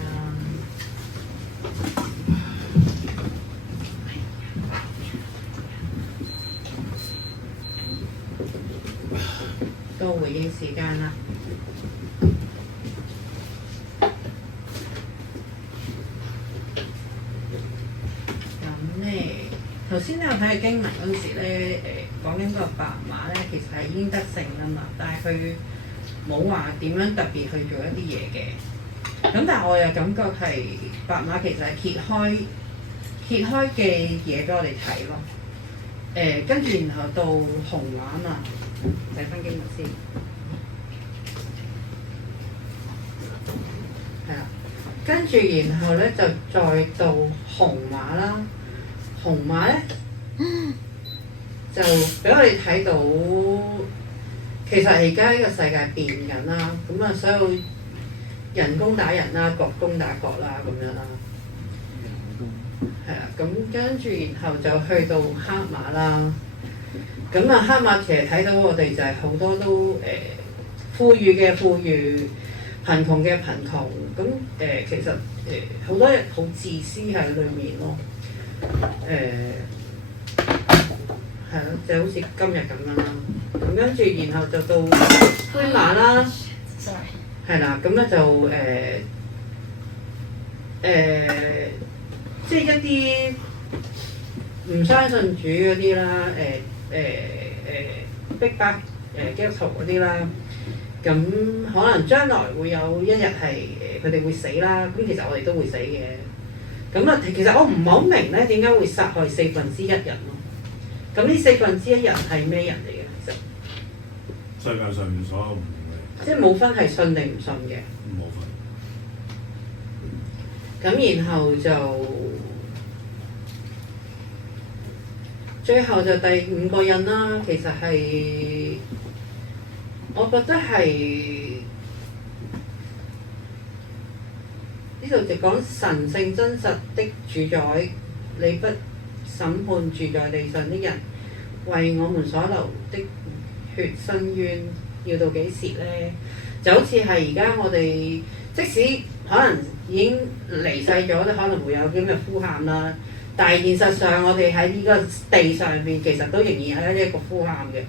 到回應時間啦。咁咧，頭先咧我睇嘅經文嗰陣時咧，講緊個白馬咧，其實係已經得勝啦嘛，但係佢冇話點樣特別去做一啲嘢嘅。咁但係我又感覺係白馬其實係揭開嘅嘢俾我哋睇咯。跟住然後到紅馬嘛，睇翻經文先。係啦，跟住然後咧就再到紅馬啦。紅馬咧就俾我哋睇到，其實而家呢個世界變緊啦。咁啊，所有人攻打人啦，國攻打國啦，咁樣啦。係啊，咁跟住然後就去到黑馬啦。咁啊，黑馬其實睇到我哋就係好多都富裕嘅富裕，貧窮嘅貧窮。咁其實好多人好自私喺裏面咯。係咯，就好似今日咁樣啦。咁跟住然後就到灰馬啦。係啦，咁咧就即係一啲唔相信主嗰啲啦，逼迫基督徒嗰啲啦，咁可能將來會有一日係佢哋會死啦。咁其實我哋都會死嘅。咁啊，其實我唔係好明咧，點解會殺害1/4人咯？咁呢1/4人係咩人嚟嘅？其實世界上面所有唔同嘅，即係冇分係信定唔信嘅。冇分。咁然後就最後就第5個印啦，其實係我覺得係呢度就講神聖真實的主宰，你不審判住在地上的人，為我們所流的血伸冤，要到幾時呢？就好似係而家我哋即使可能已經離世咗，都可能會有啲咩呼喊啦。但係現實上，我哋喺呢個地上邊，其實都仍然係一個呼喊嘅。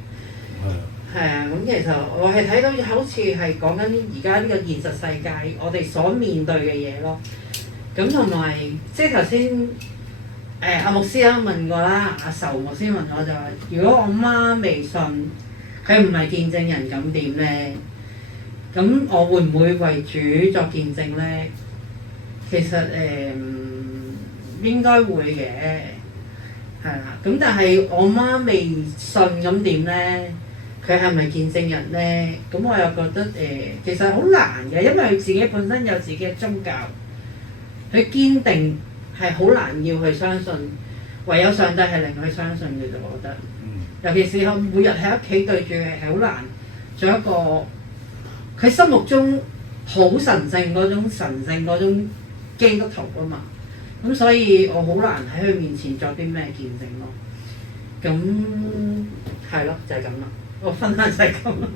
係啊，咁其實我係睇到好似係講緊而家呢個現實世界，我哋所面對嘅嘢咯。咁同埋即係頭先阿牧師都問過啦，阿仇牧師問我就話：如果我媽未信，佢唔係見證人，咁點咧？咁我會唔會為主作見證咧？其實應該會嘅，係啦。咁但係我媽未信咁點咧？佢係咪見證人咧？咁我又覺得其實好難嘅，因為佢自己本身有自己嘅宗教，佢堅定係好難要去相信，唯有上帝係令佢相信嘅啫。我覺得，尤其是我每日喺屋企對住係好難做一個佢心目中好神聖嗰種基督徒啊嘛。咁所以我好難喺佢面前作啲咩見證咯。咁係咯，就係咁啦。我分享就係咁啦。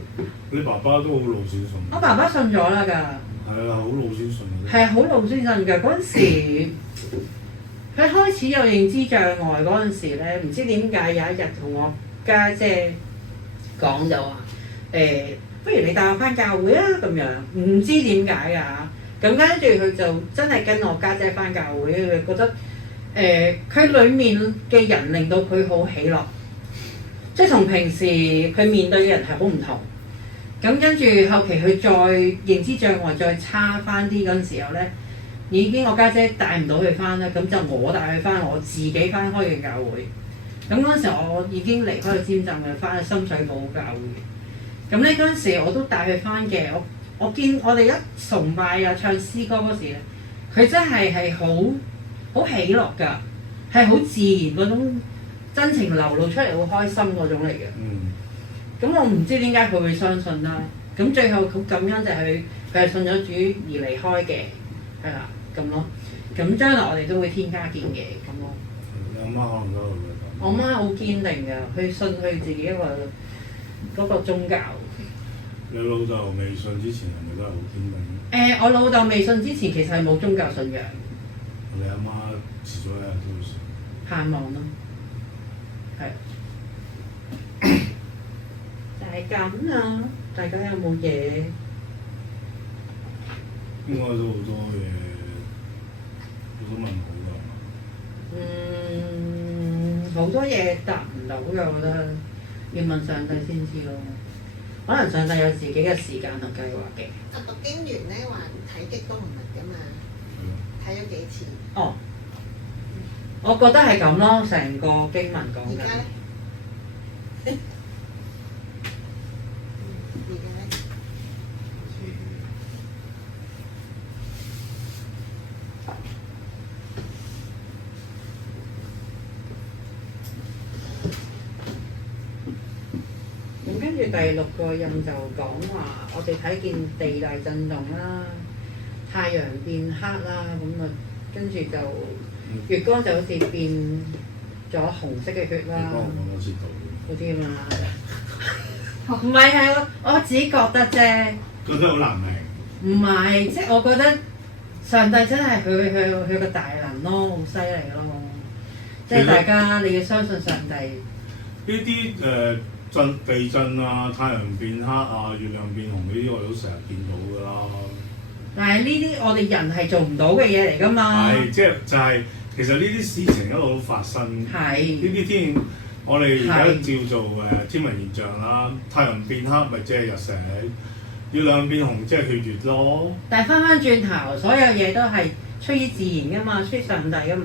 你爸爸都好老先信。我爸爸信咗啦㗎。係啊，好老先信嘅。係好老先信㗎。嗰陣時，佢開始有認知障礙嗰陣時咧，唔知點解有一日同我家姐講就話不如你帶我翻教會啊咁樣，唔知點解㗎。咁跟住佢就真係跟我家姐翻教會，佢覺得佢裡面嘅人令到佢好喜樂，即係同平時佢面對嘅人係好唔同。咁跟住後期佢再認知障礙再差翻啲嗰陣時候咧，已經我家姐帶唔到佢翻啦，咁就我帶佢翻我自己翻開嘅教會。咁嗰陣時我已經離開咗尖浸嘅，翻去深水埗教會。咁咧嗰陣時我都帶佢翻嘅，我見我哋一崇拜啊唱詩歌嗰時咧，佢真係好喜樂㗎，係好自然嗰種真情流露出嚟，好開心嗰種嚟嘅。咁我唔知點解佢會相信啦。咁最後好感恩就係佢係信咗主而離開嘅，係啦咁咯。咁將來我哋都會添加見嘅咁咯。你阿媽可能都會咁。我媽好堅定㗎，佢信佢自己一個嗰個宗教。你老豆未信之前係咪都係好堅定？我老豆未信之前其實係冇宗教信仰。你阿媽遲早一日都會信。盼望咯，係。就係咁啦，大家有冇嘢？應該都好多嘢，好多問號㗎。好多嘢答唔到嘅，我覺得要問上帝先知咯。可能上帝有自己嘅時間同計劃嘅。讀經完咧話睇極都唔明㗎嘛，睇咗幾次。哦，我覺得係咁咯，成個經文講緊。而家咧？而家咧？咁跟住第6個印就講話，我哋睇見地大震動啦，太陽變黑啦，咁啊跟住就月光就好似變咗紅色嘅血啦，嗰啲啊嘛。唔係係我自己覺得啫。覺得好難明。唔係，即係我覺得上帝真係佢個大能咯，好犀利咯。即係大家你要相信上帝。呢啲地震啊、太陽變黑啊、月亮變紅呢啲，我哋都成日見到㗎啦。但係呢啲我哋人係做唔到嘅嘢嚟㗎嘛。係，即係就係其實呢啲事情一路都發生。係。呢啲我哋而家叫做天文現象啦。太陽變黑咪即係日食，月亮變紅即係血月咯。但係翻轉頭，所有嘢都係出於自然㗎嘛，出於上帝㗎，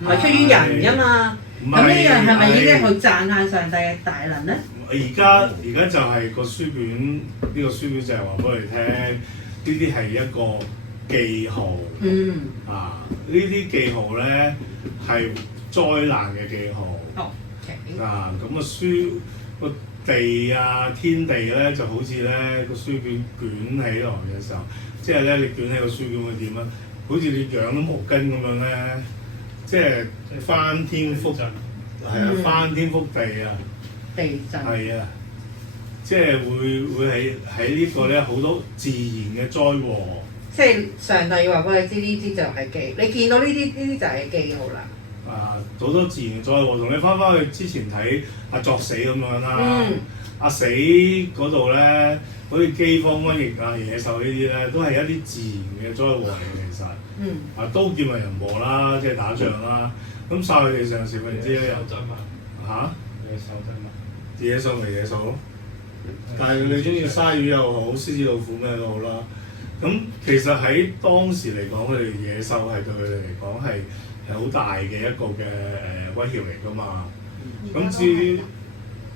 唔係出於人㗎嘛。咁呢樣係咪已經好讚歎上帝嘅大能咧？而家就係個書卷，呢個書卷就係話俾你聽，呢啲係一個記號。呢啲記號咧係災難嘅記號。咁個書個地啊天地咧就好似咧個書卷捲起來嘅時候，即係咧你捲起個書卷會點啊？好似你養咗毛巾咁樣咧，即係翻天覆地，係啊，翻天覆地啊！地震係啊，即係會喺呢個咧好多自然嘅災禍。即係上帝話俾你知，呢啲就係記，你見到呢啲就係記號啦。好多自然嘅災禍，同你翻去之前睇阿作死咁樣啦。阿死嗰度咧，好似饑荒、瘟疫啊、野獸呢啲咧，都係一啲自然嘅災禍嚟嘅，其實。刀劍為人禍啦，即係打仗啦。咁曬佢哋上時分之一又嚇？野獸咪野獸咯，但係你中意鯊魚又好，獅子老虎咩都好啦。咁其實喺當時嚟講，佢哋野獸係對佢哋嚟講係好大嘅一個嘅威脅嚟㗎嘛。咁至於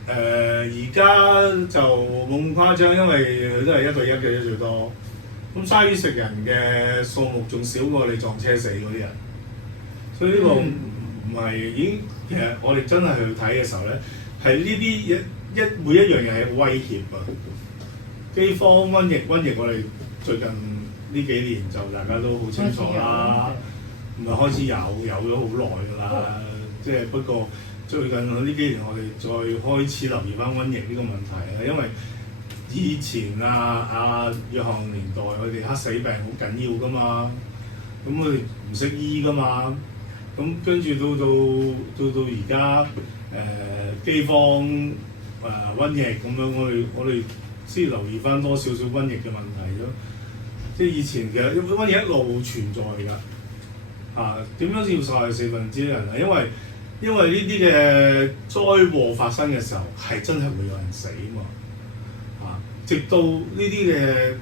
而家就冇咁誇張，因為佢都係1對1嘅啫最多。咁鯊魚食人嘅數目仲少過你撞車死嗰啲人，所以呢個唔係已經其實我哋真係去睇嘅時候咧，係呢啲每一樣嘢係威脅啊！饑荒、瘟疫，我哋最近呢幾年就大家都好清楚啦，唔係開始有咗好耐㗎啦。即係不過最近呢幾年我哋再開始留意翻瘟疫呢個問題啦，因為以前約翰年代佢哋黑死病好緊要㗎嘛，咁佢哋唔識醫㗎嘛，咁跟住到而家饑荒瘟疫咁樣，我哋先留意翻多少少瘟疫嘅問題咯。即係以前其實瘟疫一路存在㗎，點樣要殺1/4人啊？因為呢啲嘅災禍發生嘅時候係真係會有人死嘛。直到呢啲嘅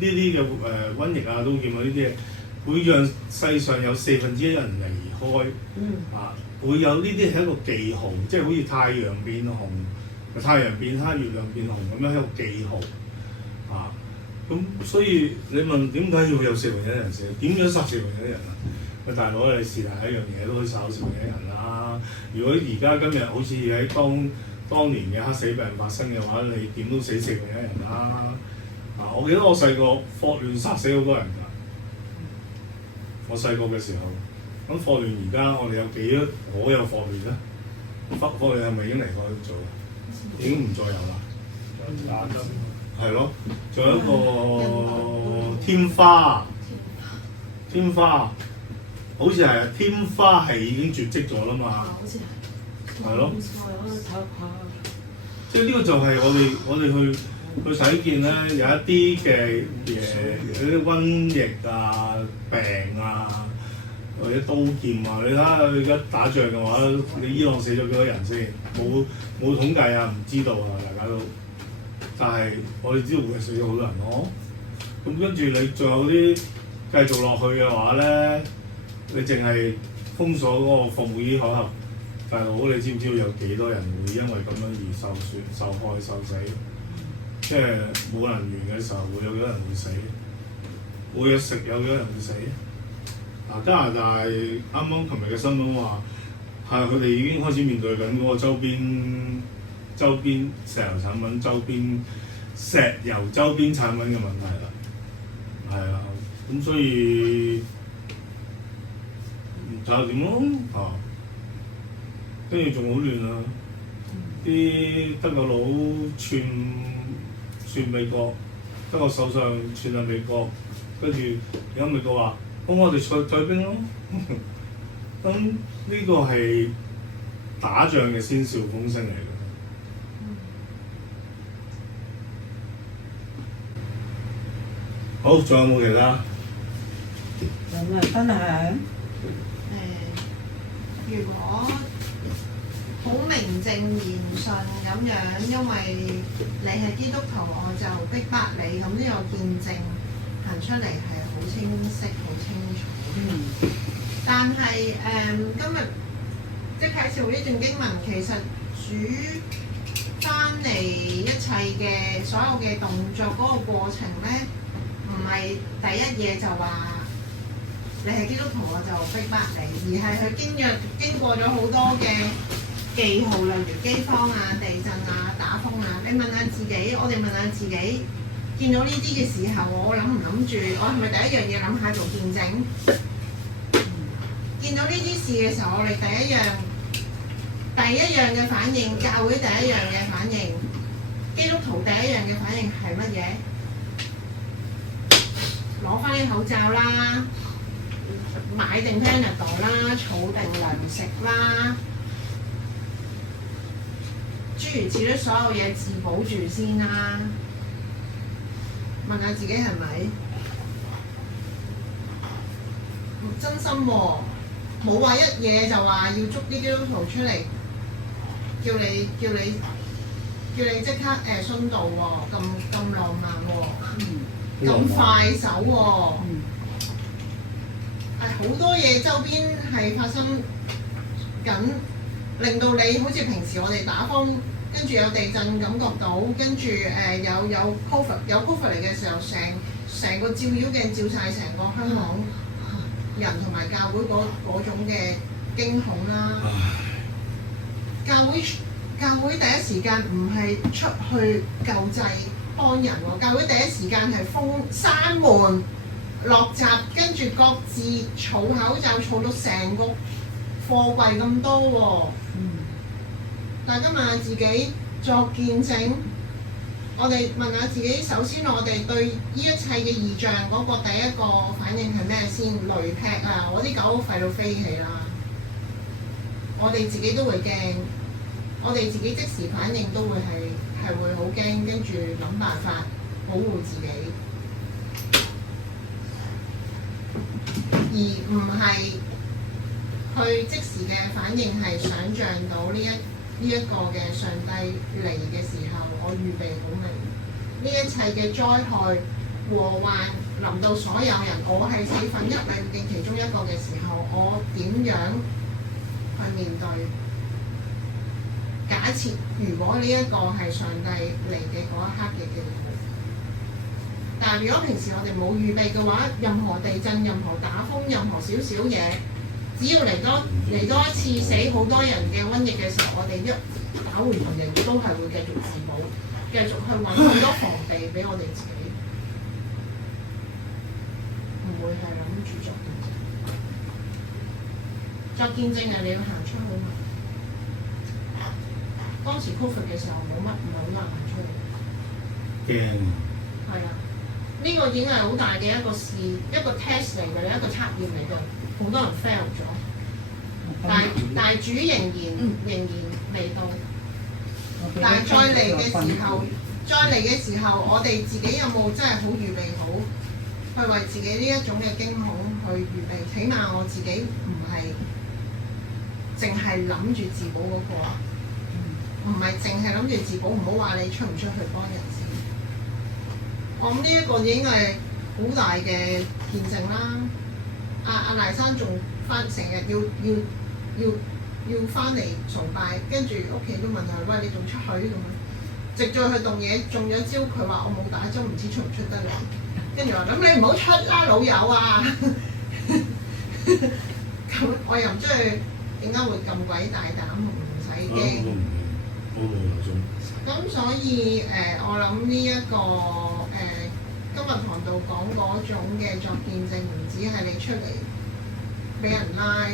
瘟疫啊、刀劍啊呢啲嘢，會讓世上有1/4人離開，會有呢啲係一個記號，即係好似太陽變紅、太陽變黑、月亮變紅咁樣一個記號，咁所以你問點解要有1/4人死？點樣殺1/4人啊？喂大佬，你是但一樣嘢都可以殺1/4人啦。如果而家今日好似喺當年嘅黑死病發生嘅話，你點都死1/4人啦。我記得我細個霍亂殺死好多人㗎。我細個嘅時候，咁霍亂而家我哋有幾多？我有霍亂咧。霍亂係咪已經離開咗？已經唔再有啦。係咯，仲有一個天花，好似係天花係已經絕跡咗啦嘛。係咯。即係呢個就係我哋去睇見咧，有一啲嘅嘢，有啲瘟疫啊、病啊，或者刀劍啊。你睇下佢而家打仗嘅話，你伊朗死咗幾多人先？冇統計啊，唔知道啊，大家都。但係我哋知道會死咗好多人咯。咁跟住你仲有啲繼續落去嘅話咧，你淨係封鎖嗰個霍姆伊海峽。大佬，你知唔知道有幾多人會因為咁樣而受害受死？即係冇能源嘅時候，會有幾多人會死？冇嘢食，有幾多人會死？加拿大啱啱琴日嘅新聞話，係佢哋已經開始面對緊嗰個周邊石油產品、周邊產品嘅問題啦。係啊，咁所以睇下點咯跟住仲好亂啊！啲德國佬串美國，德國首相串下美國，跟住而家美國話：咁我哋退兵咯。咁呢個係打仗嘅先兆風聲嚟嘅。好，仲有冇其他？有冇分享？如果好名正言順咁樣，因為你係基督徒，我就逼迫你，咁呢個見證行出嚟係好清晰、好清楚。但係今日即係介紹呢段經文，其實主翻嚟一切嘅所有嘅動作嗰個過程咧，唔係第一嘢就話你係基督徒我就逼迫你，而係佢經過咗好多嘅記號，例如饑荒啊、地震啊、打風啊。你問下自己，我哋問下自己，見到呢啲嘅時候，我諗唔諗住？我係咪第一樣嘢諗下做見證？見到呢啲事嘅時候，我哋第一樣嘅反應，教會第一樣嘅反應，基督徒第一樣嘅反應係乜嘢？攞翻啲口罩啦，買定 Panadol 啦，儲定糧食啦。諸如此類，所有嘢自保住先啦。問下自己係咪？真心喎，冇話一嘢就話要捉啲基督徒出嚟，叫你即刻殉道喎，咁浪漫喎。咁快手喎、嗯係好多嘢周邊係發生緊，令到你好似平時我哋打風，跟住有地震感覺到，跟住有 COVID 嚟嘅時候，成個照妖鏡照晒成個香港人同埋教會嗰種嘅驚恐啦。教會第一時間唔係出去救濟幫人喎，教會第一時間係閂門落閘，跟住各自儲口罩，儲到成個貨櫃咁多喎。大家問下自己作見證，我哋問下自己，首先我哋對呢一切嘅異象嗰個第一個反應係咩先？雷劈啊！我啲狗吠到飛起啦，我哋自己都會驚，我哋自己即時反應都會係會好驚，跟住諗辦法保護自己，而唔係去即時嘅反應係想像到呢一個嘅上帝嚟嘅時候，我預備好未？呢一切嘅災害禍患臨到所有人，我係4分1裏面其中一個嘅時候，我點樣去面對？假設如果呢一個係上帝嚟嘅嗰一刻嘅記號，但係如果平時我哋冇預備嘅話，任何地震、任何打風、任何少少嘢，只要嚟多一次死好多人嘅瘟疫嘅時候，我哋一打回原形都係會繼續自保，繼續去揾好多防備俾我哋自己，唔會係諗住作見證。作見證係你要行出去嘛。當時 Covid 嘅時候唔係好多人行出去。驚係啊，呢個已經係好大嘅一個test 嚟嘅，一個測驗嚟嘅，好多人 fail 咗。但係主仍然嚟到，但係再嚟嘅時候，我哋自己有冇真係好預備好，去為自己呢一種嘅驚恐去預備？起碼我自己唔係淨係諗住自保嗰個啊，唔係淨係諗住自保，唔好話你出唔出去幫人先。我諗呢一個已經係好大嘅見證啦。阿黎生仲成日要翻嚟崇拜，跟住屋企都問佢：喂，你仲出去咁樣？直到佢動嘢中咗招，佢話我冇打針，唔知出唔出得嚟。跟住話：咁你唔好出啦，老友啊！咁我又唔知佢點解會咁鬼大膽，唔使驚。咁所以我諗呢一個今日堂度講嗰種嘅作見證，唔止係你出嚟俾人拉，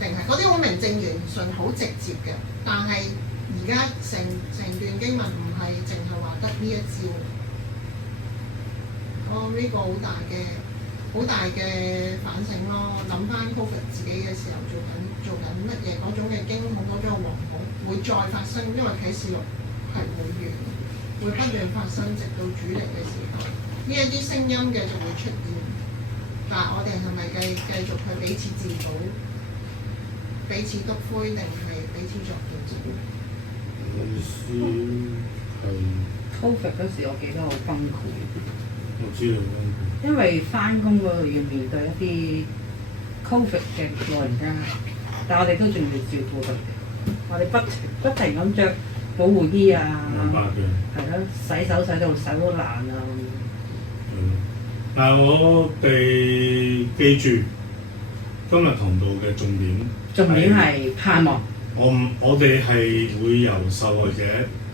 定係嗰啲好名正言順、好直接嘅。但係而家成段經文唔係淨係話得呢一招。我諗呢個好大嘅反省咯。諗翻 Covid 自己嘅時候做緊乜嘢，嗰種嘅驚恐，嗰種嘅惶恐會再發生，因為啟示錄係會完，會不斷發生，直到主嚟嘅時候，呢一啲聲音繼續會出現。但係我哋係咪繼續去彼此自保、彼此篤灰，定係彼此作見證？Covid 嗰時，我記得好崩潰。我知道，因為翻工嗰度要面對一啲 Covid 嘅老人家，但我哋都仲要照顧佢哋。我哋不停咁着保護衣啊，明白嘅，係咯，洗手洗到手都爛啊。但係我哋記住今日堂道嘅重點係盼望。我哋係會由受害者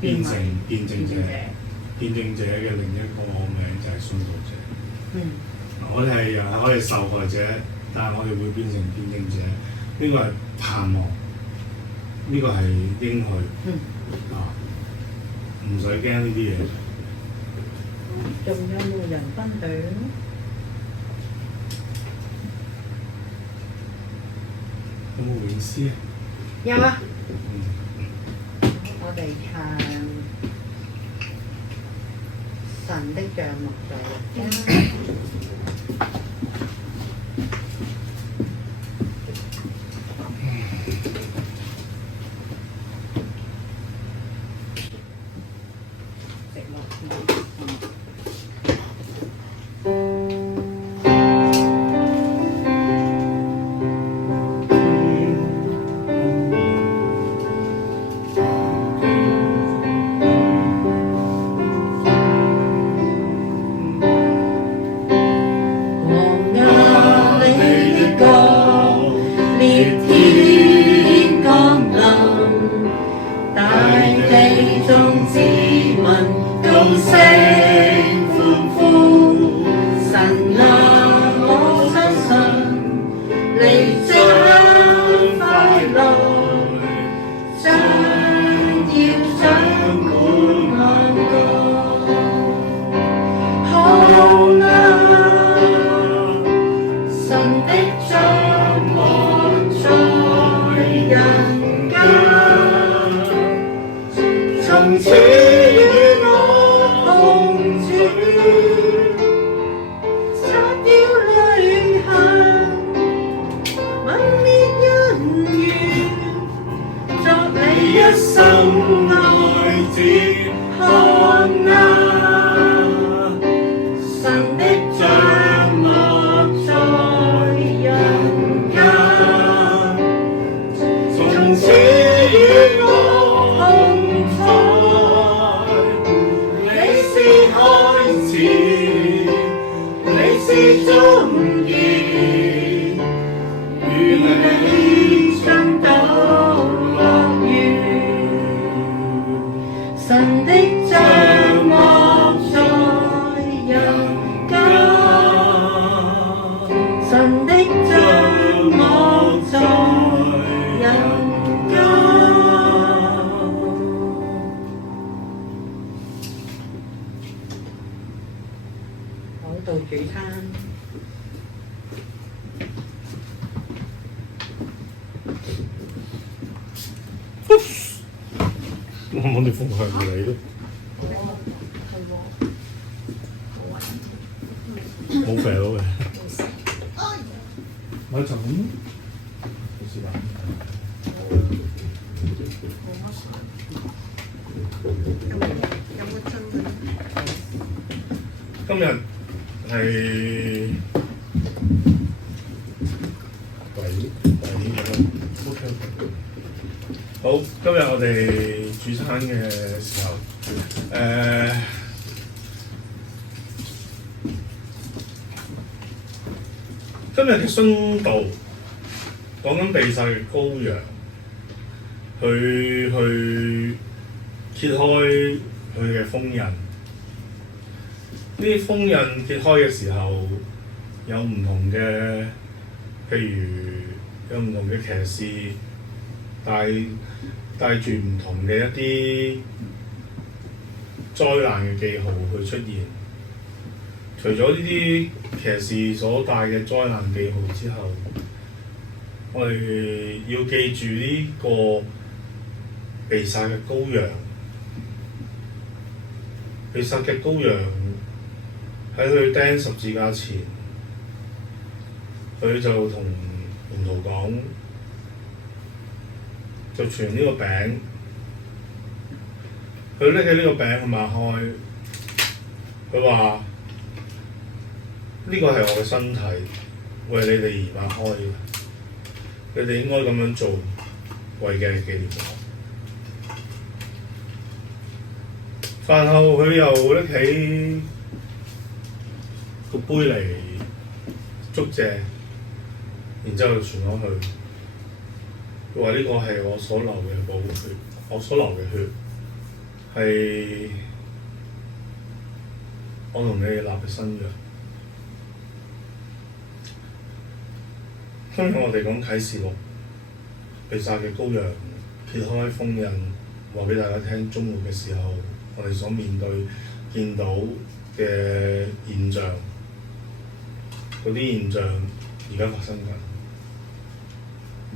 變成見證者。見證者嘅另一個名就係殉道者。我哋受害者，但係我哋會變成見證者。呢個係盼望，呢個係應許。唔使驚呢啲嘢。仲有冇人分享？有冇詠詩啊？有啊。我哋唱神的帳幕在路間。與我同處，擦掉淚痕，泯滅恩怨，作你一一生生愛子看啊，神的帳幕在人間，從此與我同在。你是開始，你是終結，與你進到樂園，神的帳幕在人間，神的帳幕在人間。好，到主餐。我冇你風向你都冇肥佬嘅，咪就咁咯，冇事吧？有冇真嘅？今日係懷念咁樣 OK。好，今日我哋主餐嘅時候，今日嘅殉道講緊被殺嘅羔羊，去揭開佢嘅封印。呢啲封印揭開嘅時候，有唔同嘅，譬如有唔同嘅騎士帶住唔同嘅一啲災難嘅記號去出現。除咗呢啲騎士所帶嘅災難記號之後，我哋要記住呢個被殺嘅羔羊。被殺嘅羔羊喺佢釘十字架前，佢就同門徒講，就傳呢個餅，佢拎起呢個餅去擘開，佢話呢個係我嘅身體，為你哋而擘開嘅，你哋應該咁樣做，為嘅係紀念我。飯後佢又拎起個杯嚟祝謝，然之後就傳咗去。佢話呢個係我所流嘅寶血，我所流嘅血係我同你哋立嘅新約。今日我哋講啟示錄，被殺嘅羔羊揭開封印，話俾大家聽，終末嘅時候我哋所面對見到嘅現象，嗰啲現象而家發生緊，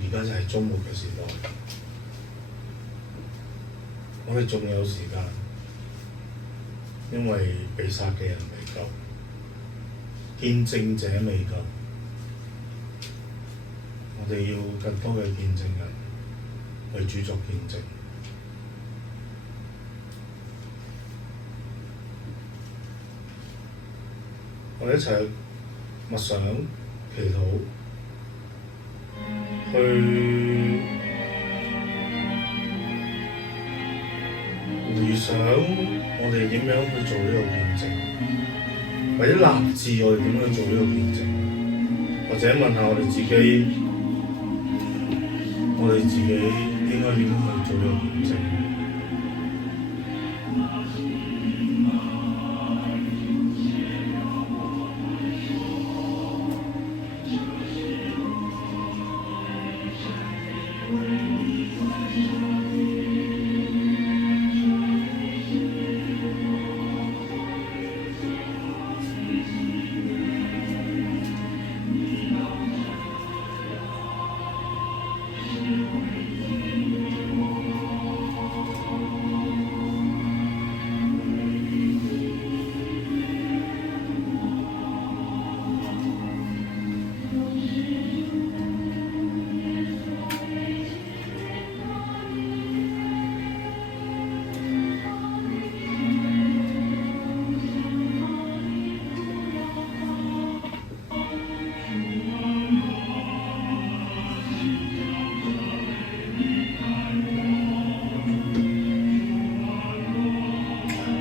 而家就係終末嘅時代。我哋仲有時間，因為被殺嘅人未夠，見證者未夠，我哋要更多嘅見證人為主作見證。我哋一齊默想、祈禱，去回想我哋點樣去做呢個見證，或者立志我哋點樣去做呢個見證，或者問下我哋自己，應該點樣去做呢個見證。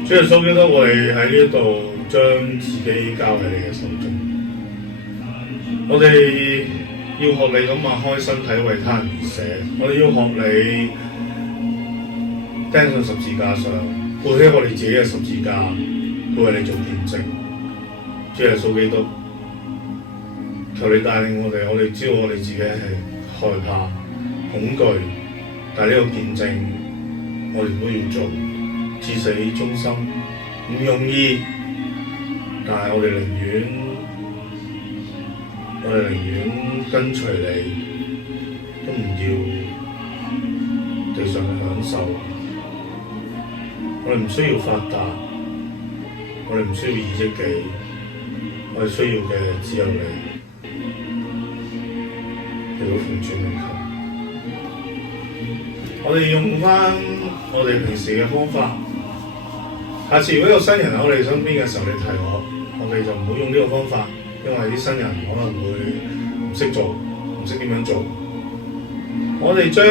主耶穌基督，我哋喺呢度將自己交喺你嘅手中。我哋要學你咁擘開身體為他人而捨，我哋要學你釘上十字架上，背起我哋自己嘅十字架，去為你做見證。主耶穌基督，求你帶領我哋，我哋知道我哋自己係害怕、恐懼，但係呢個見證我哋都要做，至死忠心，唔容易，但係我哋寧願跟隨你，都唔要地上嘅享受。我哋唔需要發達，我哋唔需要二億幾，我哋需要嘅只有你。你會奉主名求，我哋用返我哋平時嘅方法。下次如果有新人喺我哋身邊嘅時候，你提我哋就唔好用呢個方法，因為啲新人可能會唔識做，唔識點樣做。我哋將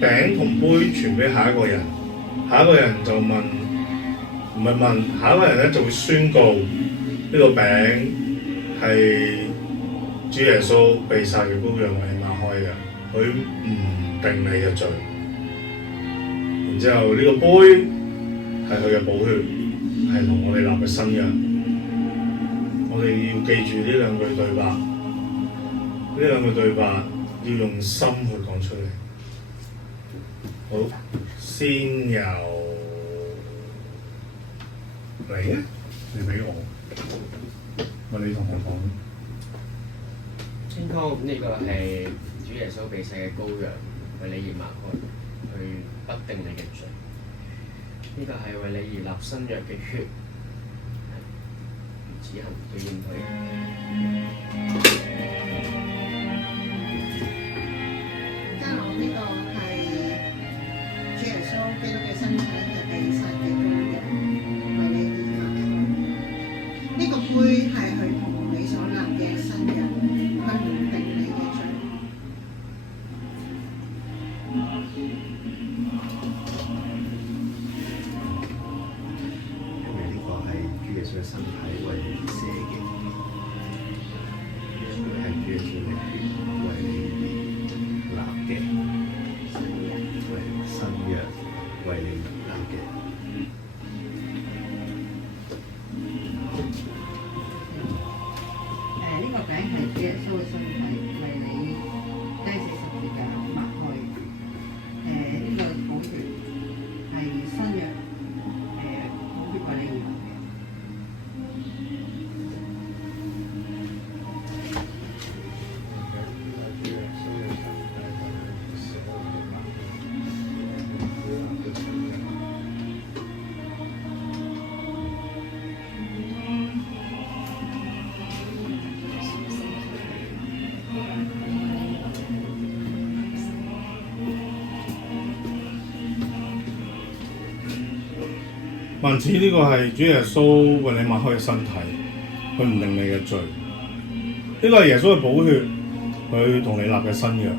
餅同杯傳俾下一個人，下一個人就問，唔係問，下一個人咧就會宣告呢個餅係主耶穌被殺嘅羔羊為你擘開嘅，佢唔定你嘅罪。然之後呢個杯係佢嘅寶血，係同我哋立嘅新約。我哋要記住呢兩句對白，呢兩句對白要用心去講出嚟。好，先由你啊，你俾我，你同我講。宣告呢個係主耶穌被殺嘅羔羊，為你而擘開，去不定你嘅罪。呢個係為你而立新約嘅血，只行對應佢。加我呢個係主耶穌基督嘅身體係被殺嘅羔羊，為你而擘開。呢個杯係佢同你所立嘅新約，佢唔定你嘅罪。主嘅身體為你而捨嘅，係主耶穌嘅血為你而立嘅，為新約為你而立嘅。呢個餅係主耶穌嘅身體為你釘死十字架擘開。呢個寶血係新約寶血為你而立嘅。萬子呢個係主耶穌為你擘開嘅身體，佢唔定你嘅罪。呢個係耶穌嘅寶血，佢同你立嘅新約。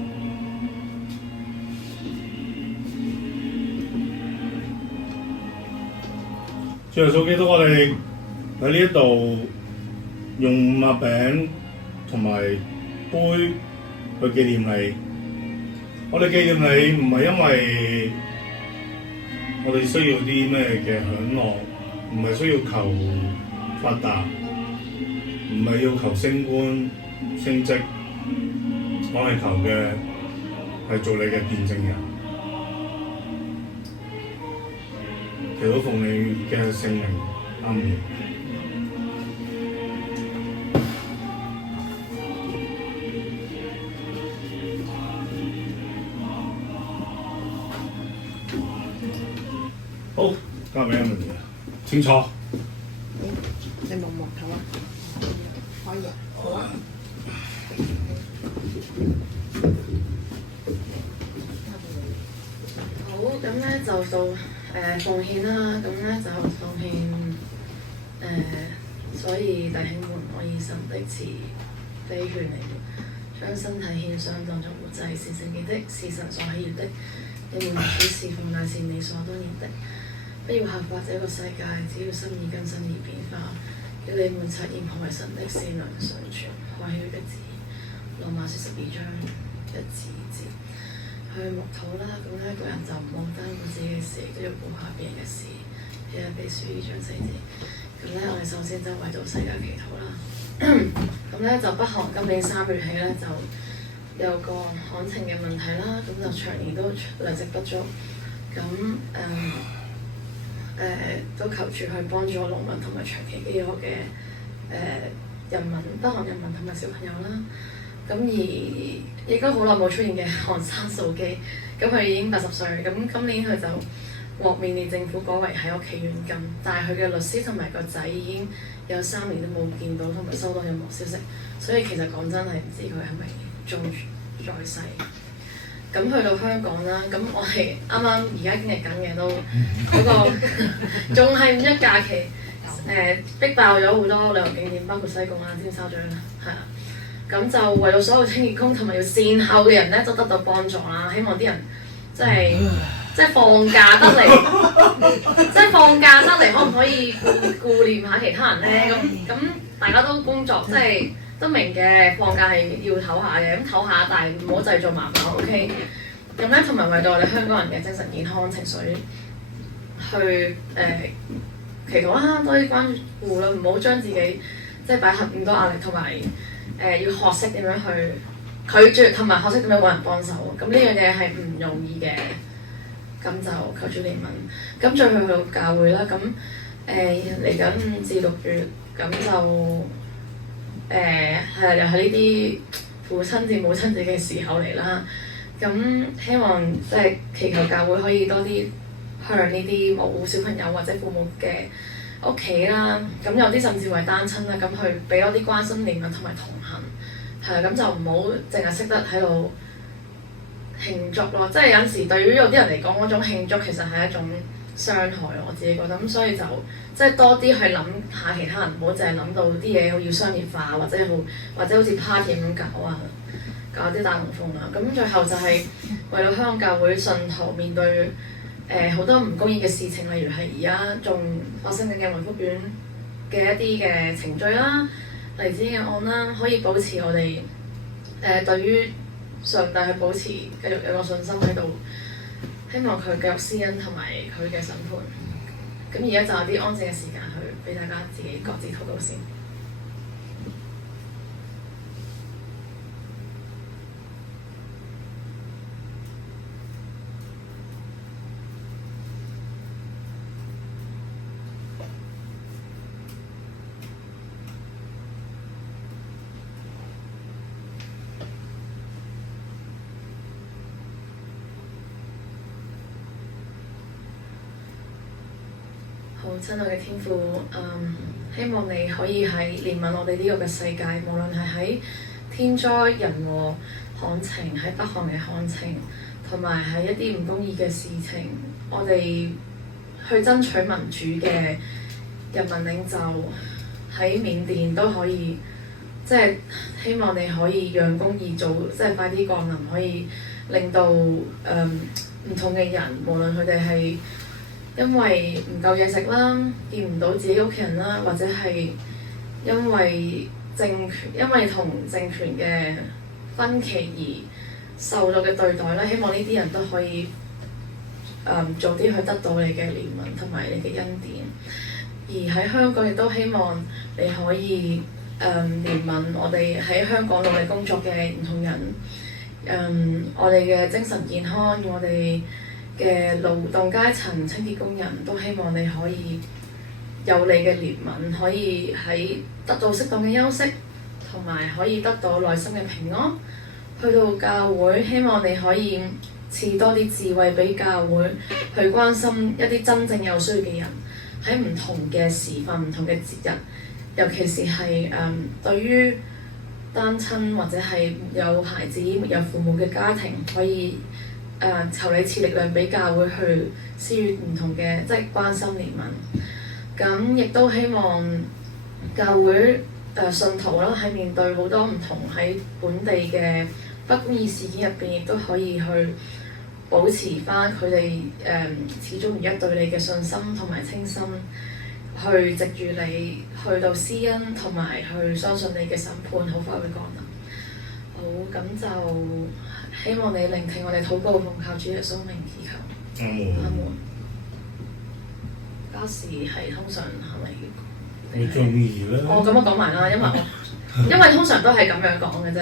主耶穌基督，我哋喺呢一度用擘餅同埋杯去紀念你。我哋紀念你唔係因為我哋需要啲咩嘅享樂，唔係需要求發達，唔係要求升官升職，我係求嘅係做你嘅見證人，祈禱奉你嘅聖名，阿門。好，交俾阿文啊，請坐。你望望頭啊？可以啊，好啊。好，咁咧就做奉獻啦，咁咧就奉獻所以弟兄們，我以神的慈悲勸你們，將身體獻上當作活祭，是聖潔的，是神所喜悅的。你們如此侍奉，乃是理所當然的。不要效法這個世界，只要心意更新而變化。叫你們察驗何為神的善良純全可喜悅的旨意。羅馬書12章1至2節。去牧土啦，咁咧個人就唔好單顧自己嘅事，都要顧下別人嘅事。彼得前書2章4節。咁咧，我哋首先就為到世界祈禱啦。咁咧就北韓今年3月起咧就有個旱情嘅問題啦，咁就長年都糧食不足。咁都求住去幫助農民同埋長期飢餓嘅人民，北韓人民同埋小朋友啦。咁而亦都好耐冇出現嘅韓生素基，咁佢已經80歲，咁今年佢就獲緬甸政府改為喺屋企軟禁，但係佢嘅律師同埋個仔已經有3年都冇見到同埋收到任何消息，所以其實講真係唔知佢係咪仲在世。咁去到香港啦，咁我係啱啱而家經歷緊嘅都嗰個仲係五一假期，逼爆咗好多旅遊景點，包括西貢啦、尖沙咀啦，係啊。咁就為到所有清潔工同埋要善後嘅人咧，都得到幫助啦。希望啲人即係放假得嚟，即係放假得嚟，可唔可以顧念下其他人咧？咁大家都工作，即係都明嘅，放假係要唞下嘅，咁唞下，但係唔好製造麻煩 ，OK？咁咧，同埋為到我哋香港人嘅精神健康情緒去祈禱啦，多啲關顧啦，唔好將自己即係擺合咁多壓力，同埋要學識點樣去拒絕，同埋學識點樣揾人幫手。咁呢樣嘢係唔容易嘅，咁就求主憐憫。咁再去到教會啦，咁嚟緊5至6月，咁就係又係呢啲父親節、母親節嘅時候嚟啦。咁希望即係祈求教會可以多啲向呢啲冇小朋友或者父母嘅屋企啦，咁有啲甚至為單親啦，咁去俾多啲關心、憐憫同埋同行，係啦，咁就唔好淨係識得喺度慶祝咯。即係有陣時對於有啲人嚟講，嗰種慶祝其實係一種傷害，我自己覺得。咁所以就即係多啲去諗下其他人，唔好淨係諗到啲嘢要商業化，或者好似 party 咁搞啲大龍鳳啦。咁最後就係為咗香港教會信徒面對好多唔公義嘅事情，例如係而家仲發生緊嘅雲福苑嘅一啲嘅程序啦、黎智英嘅案啦，可以保持我哋對於上帝去保持繼續有個信心喺度，希望佢繼續施恩同埋佢嘅審判。咁而家就有啲安靜嘅時間去俾大家自己各自禱告先。好，親愛嘅天父，希望你可以喺憐憫我哋呢個嘅世界，無論係喺天災人禍、旱情，喺北韓嘅旱情，同埋喺一啲唔公義嘅事情，我哋去爭取民主嘅人民領袖喺緬甸都可以，即係希望你可以讓公義早，即係快啲降臨，可以令到唔同嘅人，無論佢哋係因為唔夠嘢食啦，見唔到自己屋企人啦，或者係因為同政權嘅分歧而受到嘅對待啦，希望呢啲人都可以早啲去得到你嘅憐憫同埋你嘅恩典。而喺香港亦都希望你可以憐憫我哋喺香港努力工作嘅唔同人，我哋嘅精神健康，我哋嘅勞動階層、清潔工人都希望你可以有你嘅憐憫，可以喺得到適當嘅休息，同埋可以得到內心嘅平安。去到教會，希望你可以賜多啲智慧俾教會，去關心一啲真正有需要嘅人，喺唔同嘅時分、唔同嘅節日，尤其是係對於單親或者係有孩子、沒有父母嘅家庭，可以求你賜力量俾教會去施予唔同嘅即係關心憐憫。咁亦都希望教會信徒啦，喺面對好多唔同喺本地嘅不公義事件入邊，亦都可以去保持翻佢哋始終如一對你嘅信心同埋清心，去藉住你去到施恩同埋去相信你嘅審判，好快會降臨。好，咁就希望你聆聽我哋禱告，奉靠主耶穌名祈求。阿門。加時係通常係咪？你中意啦。咁我講埋啦，因為通常都係咁樣講嘅啫，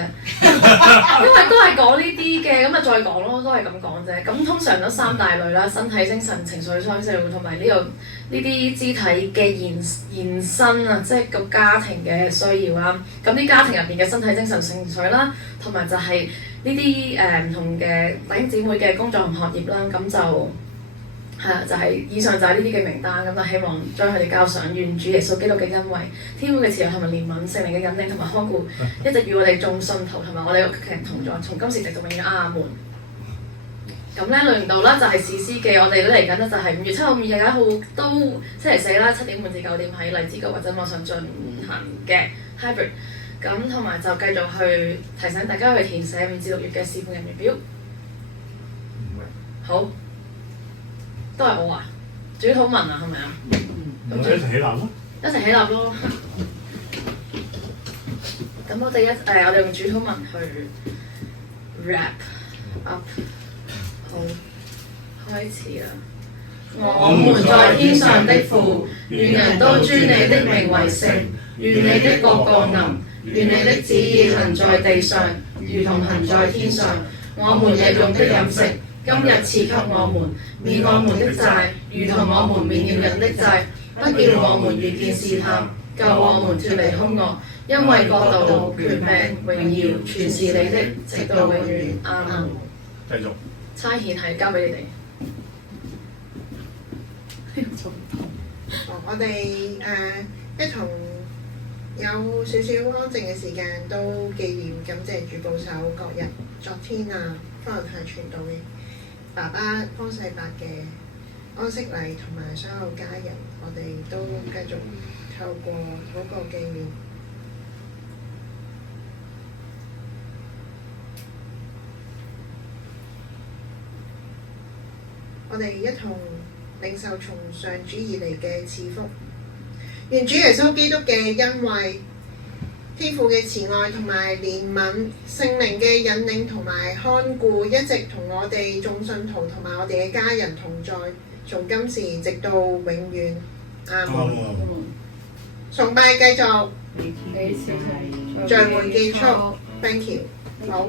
因為都係講呢啲嘅，咁就再講咯，都係咁講啫。咁通常都三大類啦，身體、精神、情緒相照，同埋呢啲肢體嘅延伸啊，即係個家庭嘅需要啦。咁啲家庭入邊嘅身體、精神、情緒啦，同埋就係呢啲唔同嘅弟兄姊妹嘅工作同學業啦，咁就。係啊，就係以上就係呢啲嘅名單，咁就希望將佢哋交上，願主耶穌基督嘅恩惠、天父嘅慈愛同埋憐憫、聖靈嘅引領同埋看顧，一直與我哋眾信徒同埋我哋屋企人同在，從今時直到永遠。阿門。咁咧，輪到啦就係士師記，我哋都嚟緊咧就係5月7號、5月21號都星期四啦，7點半至9點喺荔枝角或者網上進行嘅 hybrid。咁同埋就繼續去提醒大家去填寫5至6月嘅侍奉人員表。好。都係我啊，主禱文啊，係咪啊？咁一齊起立咯！一齊起立咯！咁我哋用主禱文去 wrap up， 好，開始啦！我們在天上的父，願人都尊你的名為聖，願你的國降臨，願你的旨意行在地上，如同行在天上。我們日用的飲食，今日賜給我們，免我們的債，如同我們免了人的債，不叫我們遇見試探，救我們脫離兇惡，因為國度、權柄、榮耀，全是你的，直到永遠。阿門。繼續。差遣係交俾你哋。我哋一同有少少安靜嘅時間，都紀念感謝主保守各日。昨天方日泰傳道嘅爸爸方世伯嘅安息禮同埋所有家人，我哋都繼續透過嗰個紀念。我哋一同領受從上主而嚟嘅賜福，願主耶穌基督嘅恩惠、天父嘅慈愛同埋憐憫、聖靈嘅引領同埋看顧，一直同我哋眾信徒同埋我哋嘅家人同在，從今時直到永遠。阿門。崇拜繼續，聚會結束。Thank you。好。